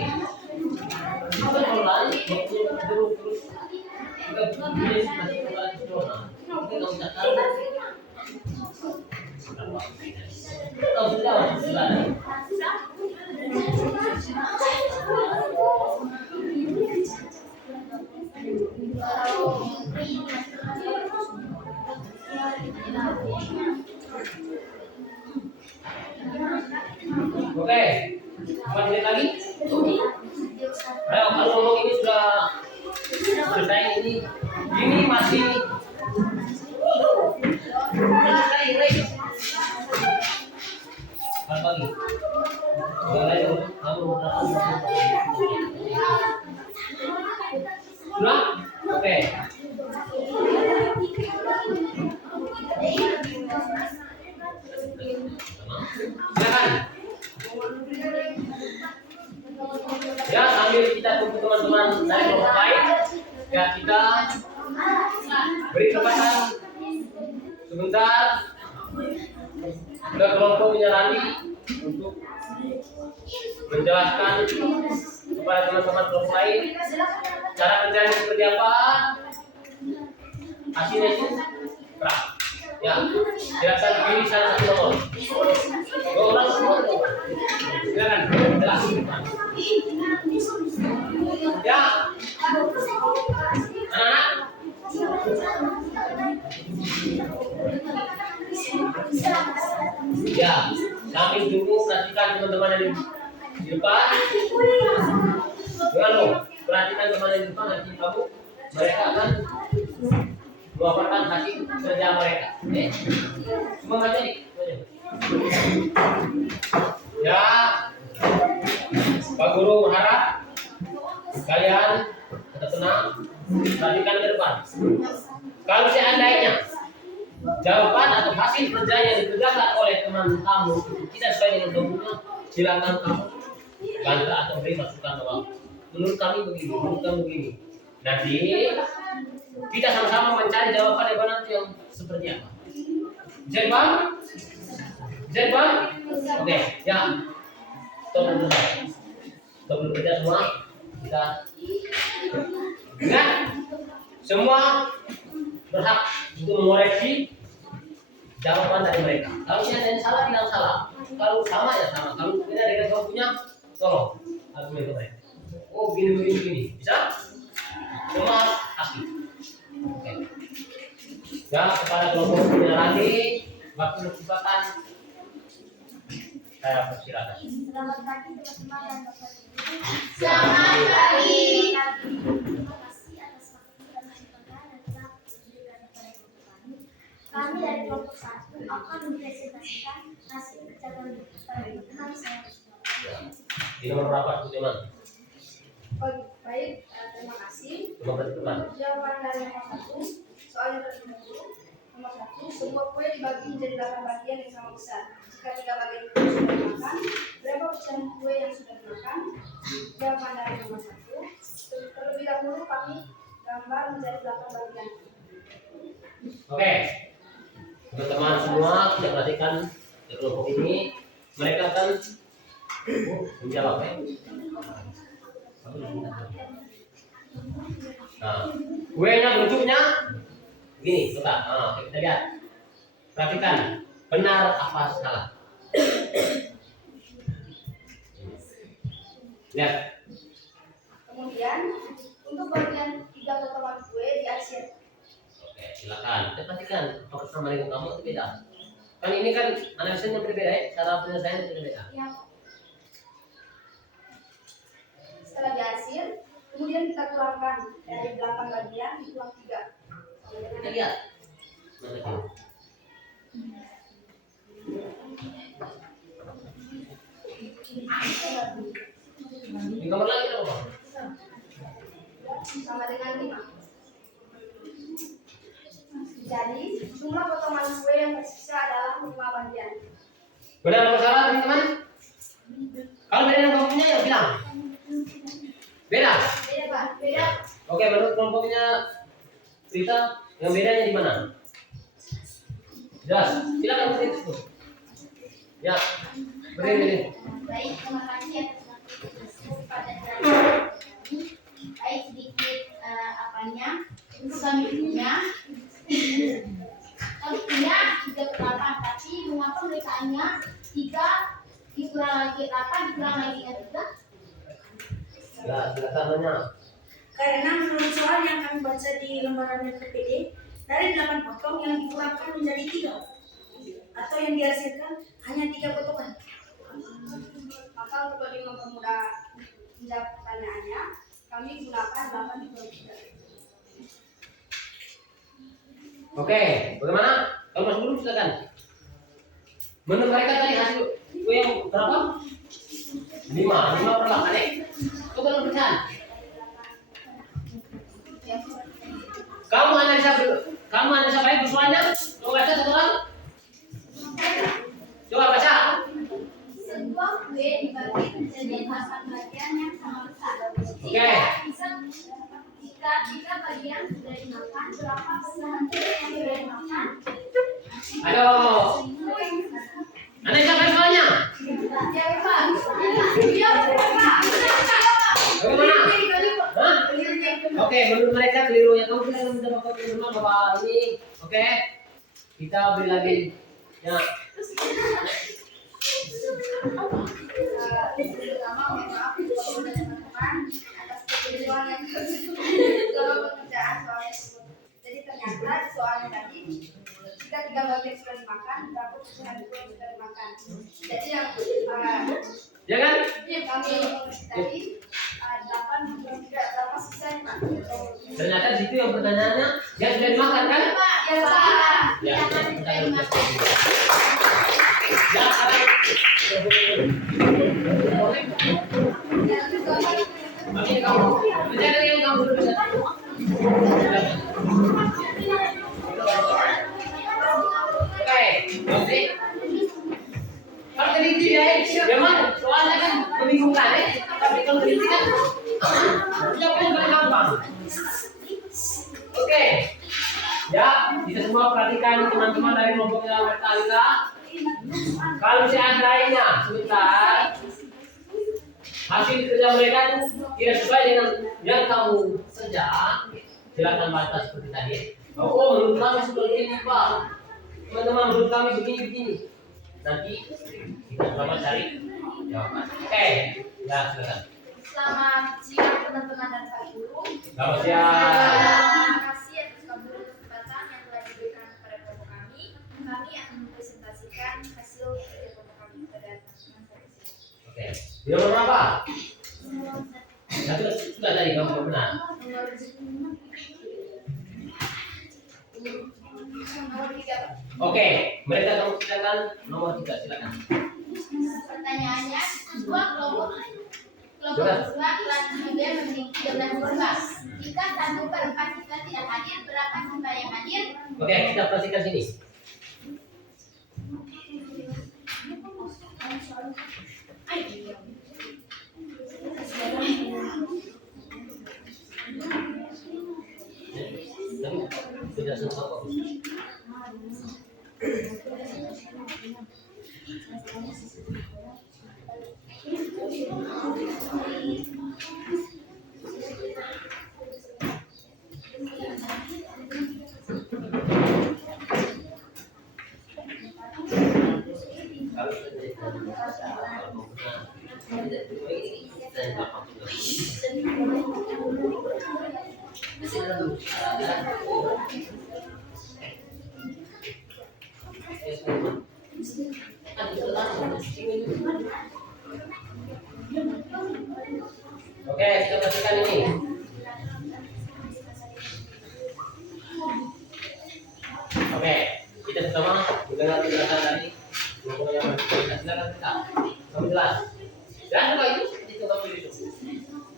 kalau lari terus kita bisa Oke, 4 menit lagi. Ayo, kalau ngomong ini sudah selesai ini masih sekali pagi. Sudah? Oke. Silakan. Ya, sambil kita tunggu teman-teman Ya, kita beri kesempatan sebentar ke kelompok penyerani untuk menjelaskan kepada teman-teman kelompok lain cara kerjanya seperti apa. Hasilnya itu berapa? Ya, silakan pilih salah satu nomor. Dua orang semua. Silakan, jelas. Ya, anak-anak. Ya, sambil tunggu perhatikan teman-teman yang di depan. Lalu perhatikan teman yang di depan, nanti kamu mereka akan melaporkan hasil kerja mereka. Oke? Semua baca nih. Ya, Pak Guru berharap kalian tetap tenang, perhatikan ke depan. Kalau seandainya jawaban atau hasil kerja yang dikerjakan oleh teman kamu tidak sesuai dengan dokumennya, silakan kamu bantah atau beri masukan bahwa menurut kami begini, menurut kami begini. Nanti kita sama-sama mencari jawaban yang benar yang seperti apa. Jadi bang? Jadi bang? Oke, ya. Stop dulu. Stop dulu kerja semua. Kita ingat semua berhak untuk mengoreksi jawaban dari mereka. Kalau ada yang salah, bilang salah. Kalau sama ya sama. Kalau tidak dengan kamu punya, tolong argumen mereka. Oh begini. Bisa? Semua asli. Oke. Dan kepada kelompok penyerani, waktu kesempatan saya persilakan. Selamat pagi teman-teman dan Bapak Ibu. Selamat pagi. Terima kasih atas waktu dan kesempatan yang telah diberikan kepada kelompok kami. Kami dari kelompok 1 akan mempresentasikan hasil kerja kami kepada teman-teman saya. Di nomor berapa teman? Baik, terima kasih. Nomor berapa? Jawaban dari nomor 1, soal yang terdahulu. Nomor 1, sebuah kue dibagi menjadi 8 bagian yang sama besar. Jika 3 bagian itu sudah dimakan, berapa pecahan kue yang sudah dimakan? Jawaban dari nomor 1. Terlebih dahulu kami gambar menjadi 8 bagian. Oke. Teman-teman semua bisa perhatikan di kelompok ini, mereka akan menjawab ya. Nah, kuenya bentuknya gini, coba. Nah, kita lihat. Perhatikan, benar apa salah. Lihat. Kemudian, untuk bagian 3 potongan kue diarsir. Oke, silakan. Kita perhatikan apakah sama dengan kamu atau beda. Kan ini kan analisanya berbeda ya, cara penyelesaiannya berbeda. Ya. Setelah diarsir, kemudian kita kurangkan dari 8 bagian dikurang 3. Kita lihat. Mana itu? Di kamar lagi apa? Sama dengan 5. Jadi, jumlah potongan kue yang tersisa adalah 5 bagian. Benar atau salah teman-teman? Kalau beda dengan kelompoknya ya bilang. Beda. Beda, Pak. Beda. Oke, menurut kelompoknya Rita, yang bedanya di mana? Jelas. Silakan itu. Ya. Beri. Baik, terima kasih atas waktu pada hari ini. Baik, sedikit apanya untuk kami punya 3/8, tapi mengapa mereka hanya 3 dikurang lagi 8 dikurang lagi 3? Ya, silakan nanya. Karena menurut soal yang kami baca di lembaran PPD, dari 8 potong yang dikurangkan menjadi 3, atau yang dihasilkan hanya 3 potongan. Maka untuk lebih mempermudah menjawab pertanyaannya, kami gunakan 8 dikurang 3. Oke, bagaimana? Kalau masuk dulu silakan. Menurut mereka tadi hasil kue yang berapa? 5 per 8 ya. Coba lu pecahan. Kamu analisa baik usulannya. Coba baca satu orang. Coba baca. Sebuah kue dibagi menjadi 8 bagian yang sama besar. Oke. Jika Jika bagi yang sudah dimakan, berapa pesanan yang sudah dimakan? Ayo. Anda siapa soalnya? Ya, Pak. Ya, Pak. Bagaimana? Hah? Oke, menurut mereka keliru ya. Kamu bisa mendapatkan rumah bahwa ini, oke? Kita beri lagi. Ya. Pertama, mohon maaf kepada teman-teman atas kekeliruan yang terjadi dalam pengerjaan soal tersebut. Jadi ternyata di soalnya tadi jika 3 bagian sudah dimakan, berapa pecahan itu yang sudah dimakan? Jadi yang Ya kan? kami tadi 8 tidak berapa sisanya? Ternyata di situ yang pertanyaannya yang sudah dimakan kan? Pak, Ya, Pak. Ya, Jangan sudah dimakan. Ya, sekarang Oke, kamu bicara yang kamu dulu bisa. Oke, oke. Kalau teliti ya, memang soalnya kan membingungkan ya. Tapi kalau teliti kan, jawabnya paling gampang. Oke, ya kita semua perhatikan teman-teman dari kelompoknya Mertalita. Kalau seandainya sebentar hasil kerja mereka itu tidak sesuai dengan yang kamu kerja, silakan baca seperti tadi. Oh, menurut kami seperti ini Pak. Teman-teman, menurut kami begini. Nanti kita coba cari jawaban. Oke, ya silakan. Selamat siang teman-teman dan Pak Guru. Selamat siang. Terima kasih atas kabur kesempatan yang telah diberikan kepada kelompok kami. Kami akan mempresentasikan hasil kerja kelompok kami pada teman-teman. Oke, dia nomor apa? Satu sudah tadi kamu benar. Nomor 3, Pak. Oke, mereka kamu silakan nomor 3 silakan. Pertanyaannya, siswa kelompok siswa kelas 9 memiliki 12 siswa. Jika 1/4 siswa tidak hadir, berapa siswa yang hadir? Oke, kita perhatikan sini. Sudah semua kok. Oke, kita perhatikan ini. Oke, kita pertama mendengar penjelasan dari kelompok yang berbeda. Silakan kita. Kamu jelas. Dan setelah itu kita pilih itu.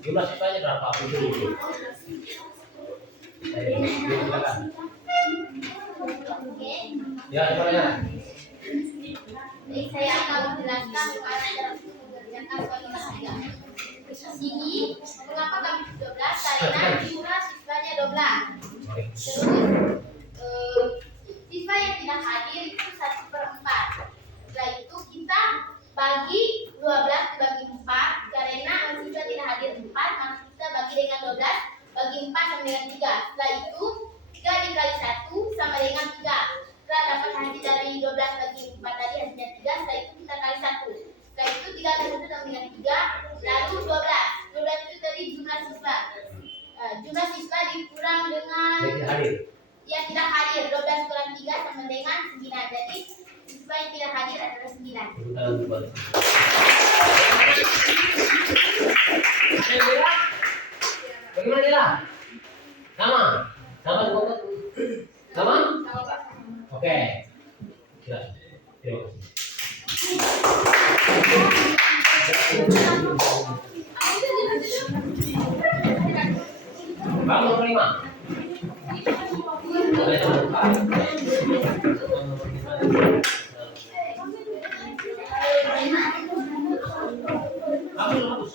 Jumlah siswanya berapa? Pilih itu. Silakan. Oke. Ya, semuanya. Baik, saya akan menjelaskan soal dalam mengerjakan soal kelas 3. Di sini, mengapa kami 12? Karena jumlah siswanya 12. Terus, siswa yang tidak hadir itu 1/4. Setelah itu kita bagi 12 dibagi 4. Karena siswa tidak hadir 4, maka kita bagi dengan 12 bagi 4 sama dengan 3. Setelah itu 3 dikali 1 sama dengan 3. Setelah dapat hasil dari 12 bagi 4 tadi hasilnya 3. Setelah itu kita kali 1. Setelah itu 3 kali 1 sama dengan 3. Lalu 12. 12 itu tadi jumlah siswa. Jumlah siswa dikurang dengan yang tidak hadir. 12 kurang 3 sama dengan 9. Jadi siswa yang tidak hadir adalah 9. Bagaimana dia? Sama? Sama juga? Sama? Sama, Pak. Oke. Silakan. Terima kasih. Bang nomor 5. Boleh terbuka. Kamu lurus.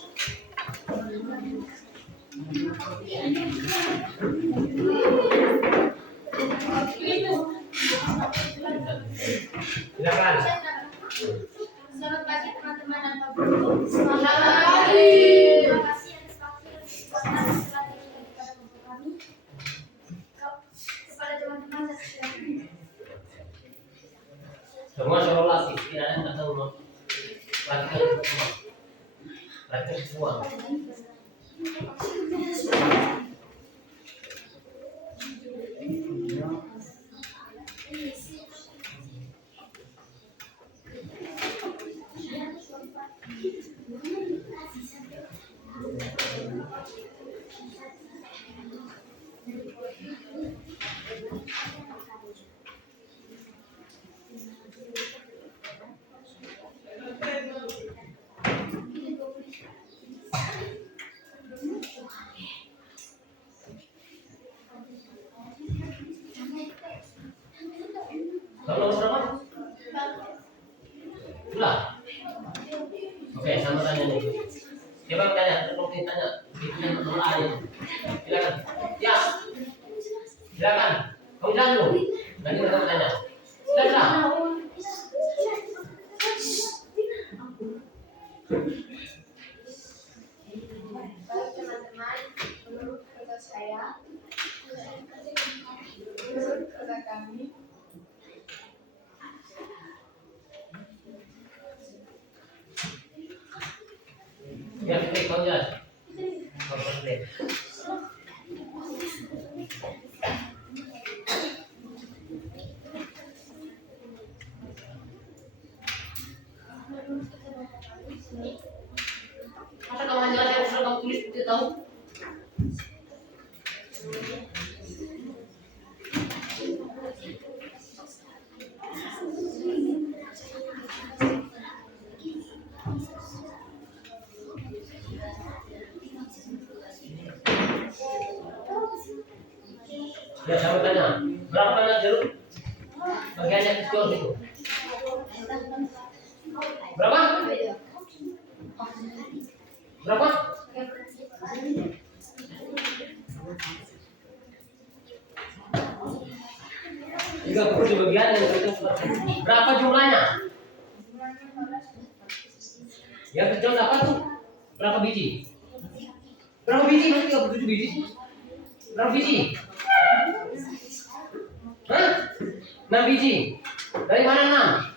Nomor berapa? Ulah. Oke, sama tanya nih. Coba tanya, terus tanya. Ini nomor A nya. Silakan. Ya. Silakan. Kamu jalan dulu. Nanti kamu tanya. Silakan. Baik teman-teman, menurut kata saya, menurut kata kami, Ya, oke, kamu jalan. Kamu jalan. Masa kamu hanya yang sudah kamu tulis tidak tahu? Ya, saya tanya, berapa banyak jeruk? Bagiannya kecil itu. Berapa? Berapa? Jika perlu di bagian yang itu berapa jumlahnya? Yang kecil apa tuh? Berapa biji? Berapa biji? Masih 37 biji? Berapa biji? Hah? 6 biji. Dari mana 6?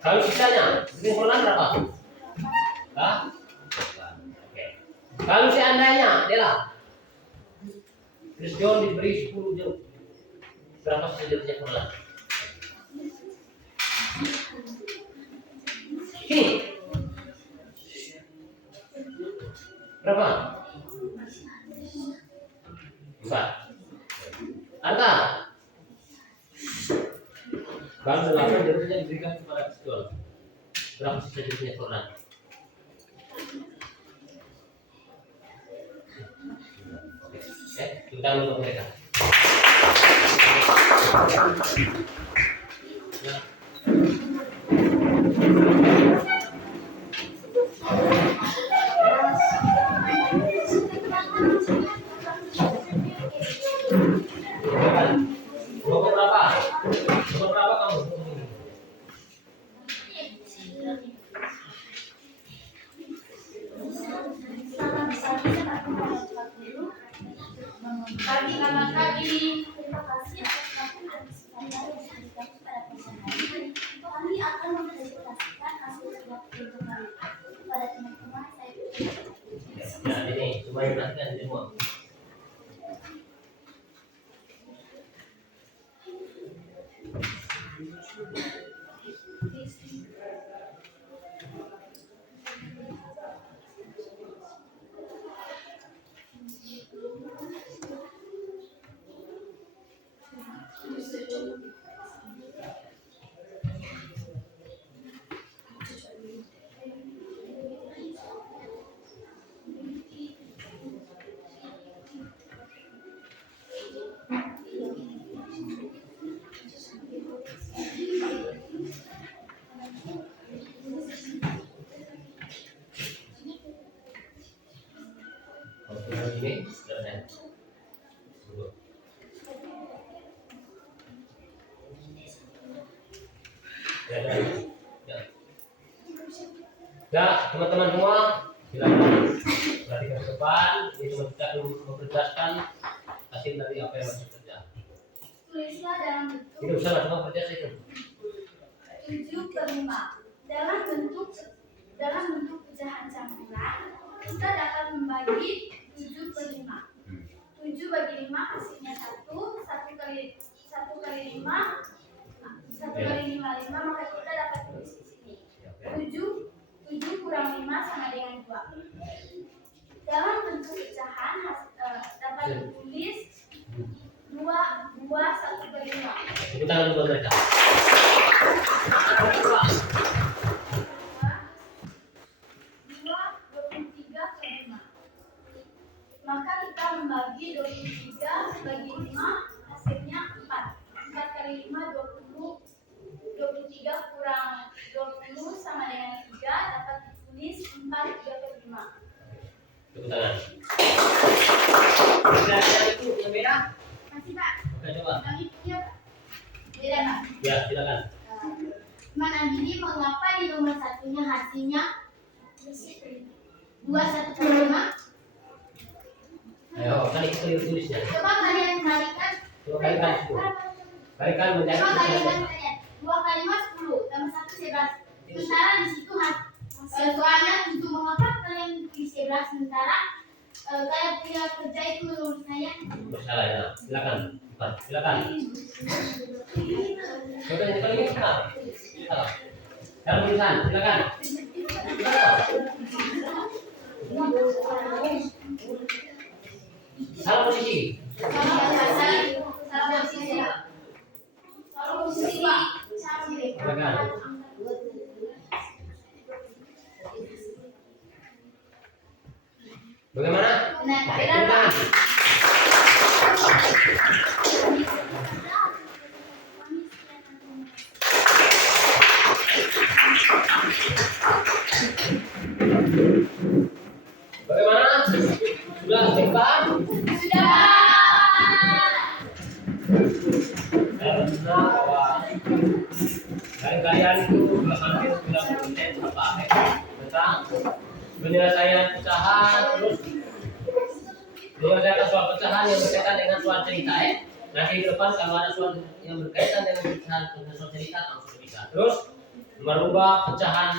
Kalau sisanya, kesimpulan berapa? Hah? Oke. Kalau seandainya, Dela, Chris John diberi 10 jeruk, berapa sisa jeruknya kurang? Sini. Berapa? 4. Arta. Kalau 8 jeruknya diberikan kepada Chris John, berapa sisa jeruknya kurang? Kita untuk mereka. Nomor berapa? Nomor berapa kamu? Bagi kakak kami, terima kasih atas waktu dan kesempatan yang diberikan kepada peserta. Kami akan mempresentasikan hasil sebuah perhitungan kepada teman-teman saya. Ya, ini cuma yang perhatikan semua. Ini selesai. Ya, teman-teman semua, silakan perhatikan ke depan. Ini cuma kita memperjelaskan hasil dari apa yang masih kerja. Tulislah dalam bentuk Tidak usah lah, cuma kerja itu. 7/5. Dalam bentuk pecahan campuran, kita dapat membagi 7 per 5. 7 bagi 5 hasilnya 1. 1 kali 5, maka kita dapat tulis di sini. 7 kurang 5 sama dengan 2. Dalam bentuk pecahan dapat ditulis 2 1 per 5. Tepuk tangan buat mereka. 23 per 5. Maka kita membagi 23 bagi 5 hasilnya 4. 4 kali 5 20. 23 kurang 20 sama dengan 3 dapat ditulis 4 3 per 5. Tepuk tangan. Pelajaran itu yang beda. Masih Pak? Oke, coba. Kami punya Pak. Beda Pak. Ya, silakan. Mana jadi mengapa di nomor satunya hasilnya 2 1 per 5? Ayo, kali tulisnya. Coba kalian kalikan. Coba kalikan itu. Kalikan menjadi. Coba kalian kalian. 2 kali 5 10 tambah 1 11. Sementara di situ soalnya 7 mengapa kalian di 11 sementara kalian punya kerja itu menurut saya. Masalah ya. Silakan. Cepat, silakan. Coba yang paling cepat. Silakan. Dalam tulisan, silakan. Salah posisi. Salah posisi. Silakan. Bagaimana? Silakan. Bagaimana? Sudah cepat? Saya benar bahwa dari kalian itu hampir 90% terpakai tentang penyelesaian pecahan, terus menyelesaikan soal pecahan yang berkaitan dengan soal cerita ya. Nanti di depan kalau ada soal yang berkaitan dengan pecahan dengan soal cerita langsung bisa. Terus merubah pecahan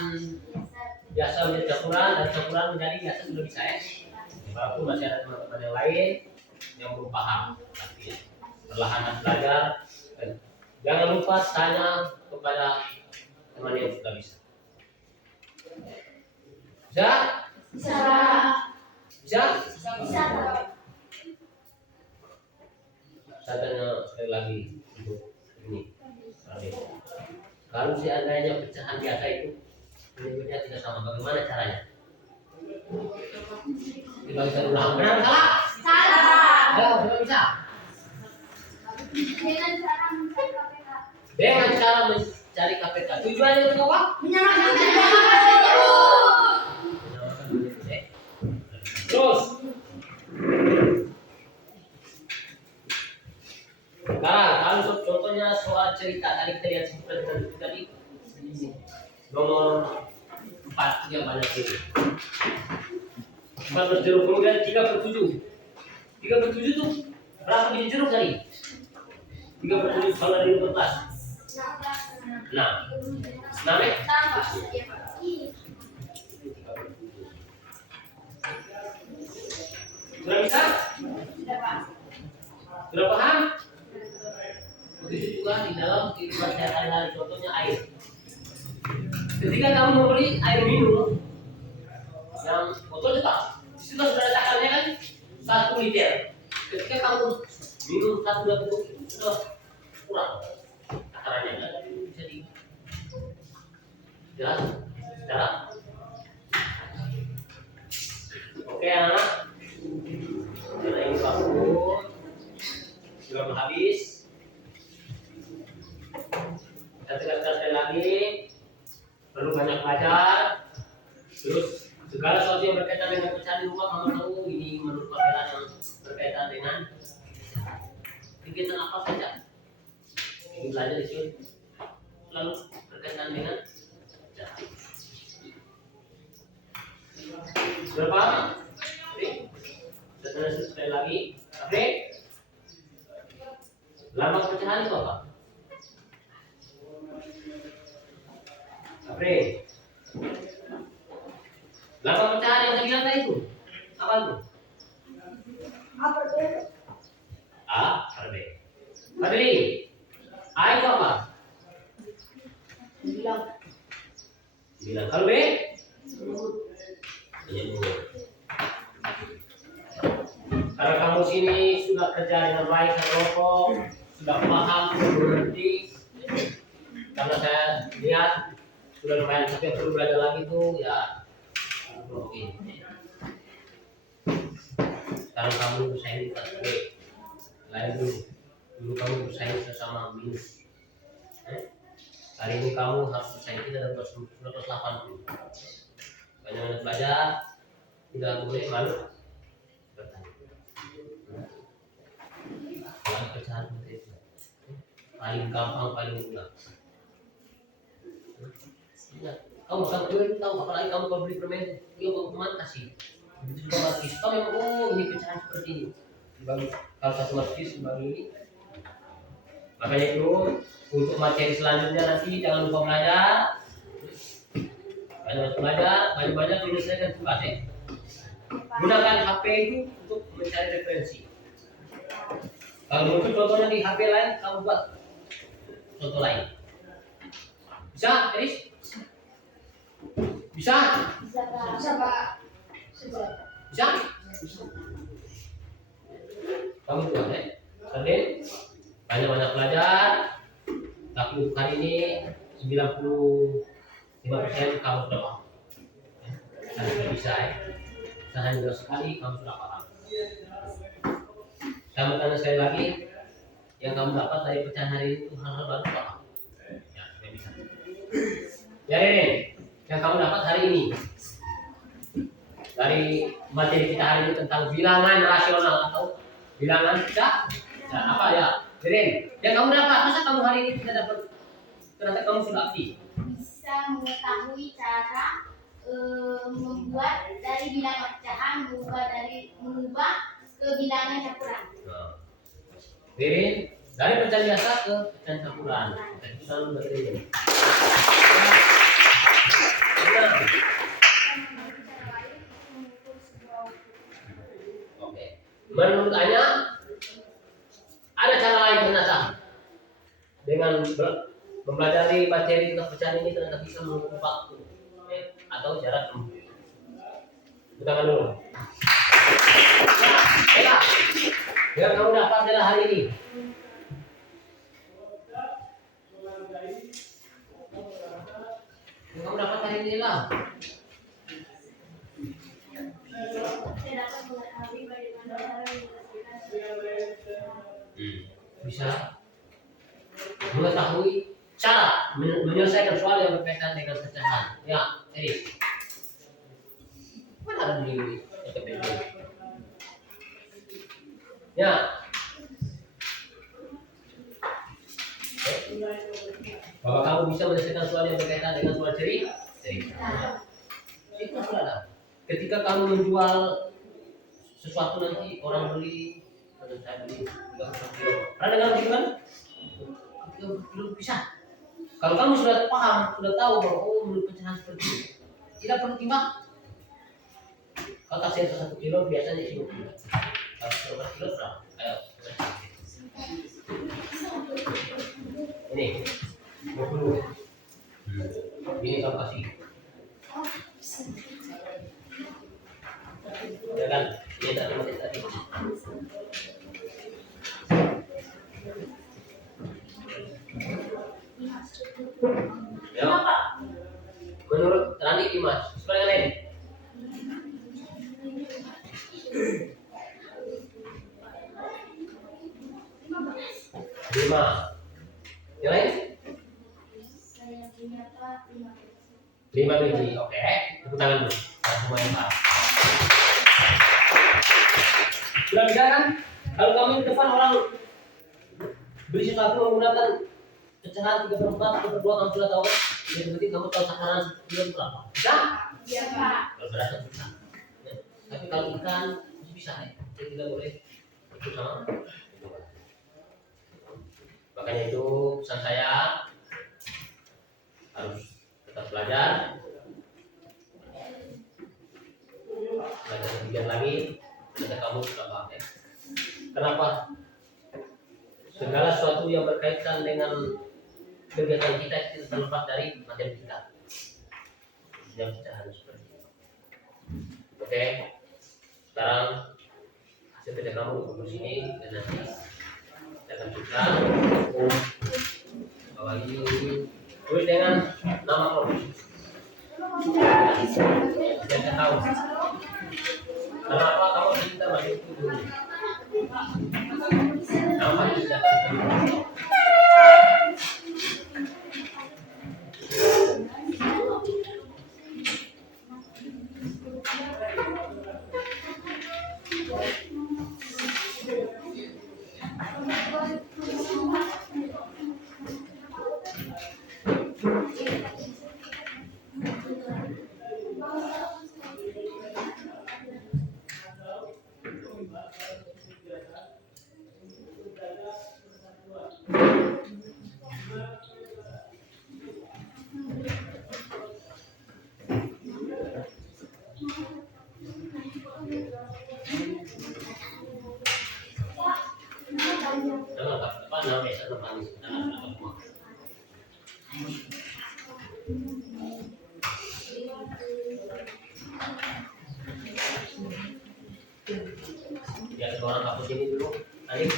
biasa menjadi campuran dan campuran menjadi biasa sudah bisa ya. Walaupun masih ada teman-teman yang lain yang belum paham artinya. Perlahan belajar dan jangan lupa tanya kepada teman yang sudah bisa. Bisa? Bisa. Bisa? Bisa. Saya tanya sekali lagi untuk ini. Kalau seandainya pecahan biasa itu penyebutnya tidak sama, bagaimana caranya? Dibagikan ulang. Benar salah? Salah. Ya, sudah bisa. Dengan cara mencari KPK. Dengan cara mencari KPK. Tujuannya untuk apa? Menyamakan Menyamakan penyebut, ya. Terus. Sekarang kalau contohnya soal cerita tadi kita lihat seperti tadi nomor 4 yang banyak ini. 4 per jeruk, kemudian 3 per 7. 3 per 7 itu berapa biji jeruk tadi? 3 per 7 kalau dari 14. 6. 6 ya? Sudah bisa? Sudah paham? Begitu juga di dalam kehidupan sehari-hari, contohnya air. Ketika kamu membeli air minum yang botol cetak, di situ sudah ada takarannya kan 1 liter. Ketika kamu minum 1 liter itu sudah kurang takarannya kan? Bisa di jelas secara. Oke anak, karena ini waktu sudah mau habis. Kita tegaskan sekali lagi, perlu banyak belajar. Terus segala sesuatu yang berkaitan dengan pecahan di rumah kamu tahu ini menurut pelajaran yang berkaitan dengan kegiatan apa saja. Ini belajar di sini selalu berkaitan dengan pecahan. Sudah paham? Oke. Kita sekali lagi. Oke. Lambang pecahan itu apa? April. Lambang pecahan yang saya bilang tadi itu Apa itu? Apa tuh? A per B. Fadli, A itu apa? Bilang. Bilang. Kalau B? Menyebut. Karena kamu sini sudah kerja dengan baik dan kelompok, sudah paham, sudah mengerti. Karena saya lihat sudah lumayan, tapi yang perlu belajar lagi tuh ya mungkin. Sekarang kamu bersaing di kelas B, lain dulu kamu bersaing sesama minus. Hari ini kamu harus bersaing kita dan kelas 80. Banyak belajar, tidak boleh malu bertanya. Kalau pecahan seperti itu, paling gampang, paling mudah. Kamu makan kue tahu, apalagi kamu kalau beli permen, dia mau kasih. Begitu juga markis, kamu yang ini pecahan seperti ini. Dibagi kalau satu markis dibagi ini. Makanya itu untuk materi selanjutnya nanti jangan lupa belajar. Banyak belajar, banyak menyelesaikan tugas ya. Gunakan HP itu untuk mencari referensi. Kalau untuk contohnya di HP lain, kamu buat contoh lain. Bisa, Eris? Bisa? Bisa Pak. Bisa? Kamu buat ya. Kemudian banyak belajar. Tapi untuk hari ini 95% kamu sudah paham. Kamu sudah bisa ya. Saya hanya sekali kamu sudah paham. Saya mau tanya sekali lagi, yang kamu dapat dari pecahan hari ini itu hal-hal baru paham. Ya, sudah bisa. Ya ini, yang kamu dapat hari ini dari materi kita hari ini tentang bilangan rasional atau bilangan bisa. Ya, apa ya? Keren. Yang kamu dapat, masa kamu hari ini tidak dapat? Ternyata kamu sudah aktif. Bisa mengetahui cara membuat dari bilangan pecahan mengubah ke bilangan campuran. Keren. Dari pecahan biasa ke pecahan campuran. Itu selalu berbeda. Oke. Menurut Anya, ada cara lain ternyata dengan mempelajari materi tentang pecahan ini ternyata bisa mengubah waktu atau jarak tempuh. Tangan dulu. Ya, yang kamu dapat adalah hari ini. Yang kamu dapat hari ini lah. Saya dapat mengetahui bagaimana cara Bisa mengetahui cara menyelesaikan soal yang berkaitan dengan pecahan. Ya, Eris. Mana ada di ya. Bahwa kamu bisa menyelesaikan soal yang berkaitan dengan soal cerita. Itu sudah ada. Ketika kamu menjual sesuatu nanti orang beli, saya beli 30 kilo. Pernah dengar gitu kan? 30 kilo bisa. Kalau kamu sudah paham, sudah tahu bahwa menurut pecahan seperti ini, tidak perlu timbang. Kalau kasih 1 kilo biasanya isi 20 kilo. Kalau 1 kilo berapa? Ayo. Ini 20. Ini kamu kasih. Ya kan? Ini tadi masih tadi. Ya. Menurut Rani Dimas, sekolah yang lain. Lima. Yang lain? Saya punya Pak 5. 5 biji. Oke, tepuk tangan dulu. Semua yang paham. Sudah bisa kan? Kalau kamu di depan orang beli sesuatu menggunakan pecahan 3/4, 3/2, kamu sudah tahu kan? Jadi berarti kamu tahu takaran dia berapa? Bisa? Iya Pak. Kalau beras bisa. Ya. Tapi kalau ikan masih bisa ya. Jadi tidak boleh itu sama. Makanya itu pesan saya harus tetap belajar. Belajar Kemudian lagi ada kamu sudah paham ya. Kenapa? Segala sesuatu yang berkaitan dengan kegiatan kita itu terlepas dari matematika. Yang pecahan seperti itu. Oke. Sekarang hasil kerja kamu untuk sini dan nanti kita akan buka bahwa ini tulis dengan nama profesi. Biar tahu. Kenapa kamu cinta masuk itu dulu? Nama cinta. Ya, orang kampus ini dulu. Alif.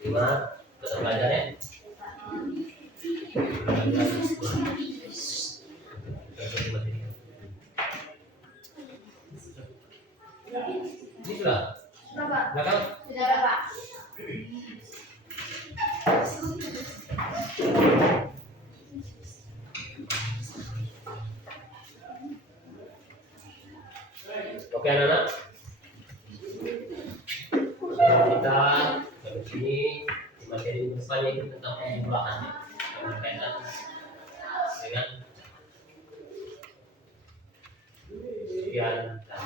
Gimana? Sudah belajar ya? Ini sudah? Sudah kan? Sudah Bapak. Oke anak-anak. Kita dari sini materi depannya itu tentang penjumlahan yang berkaitan dengan sekian dan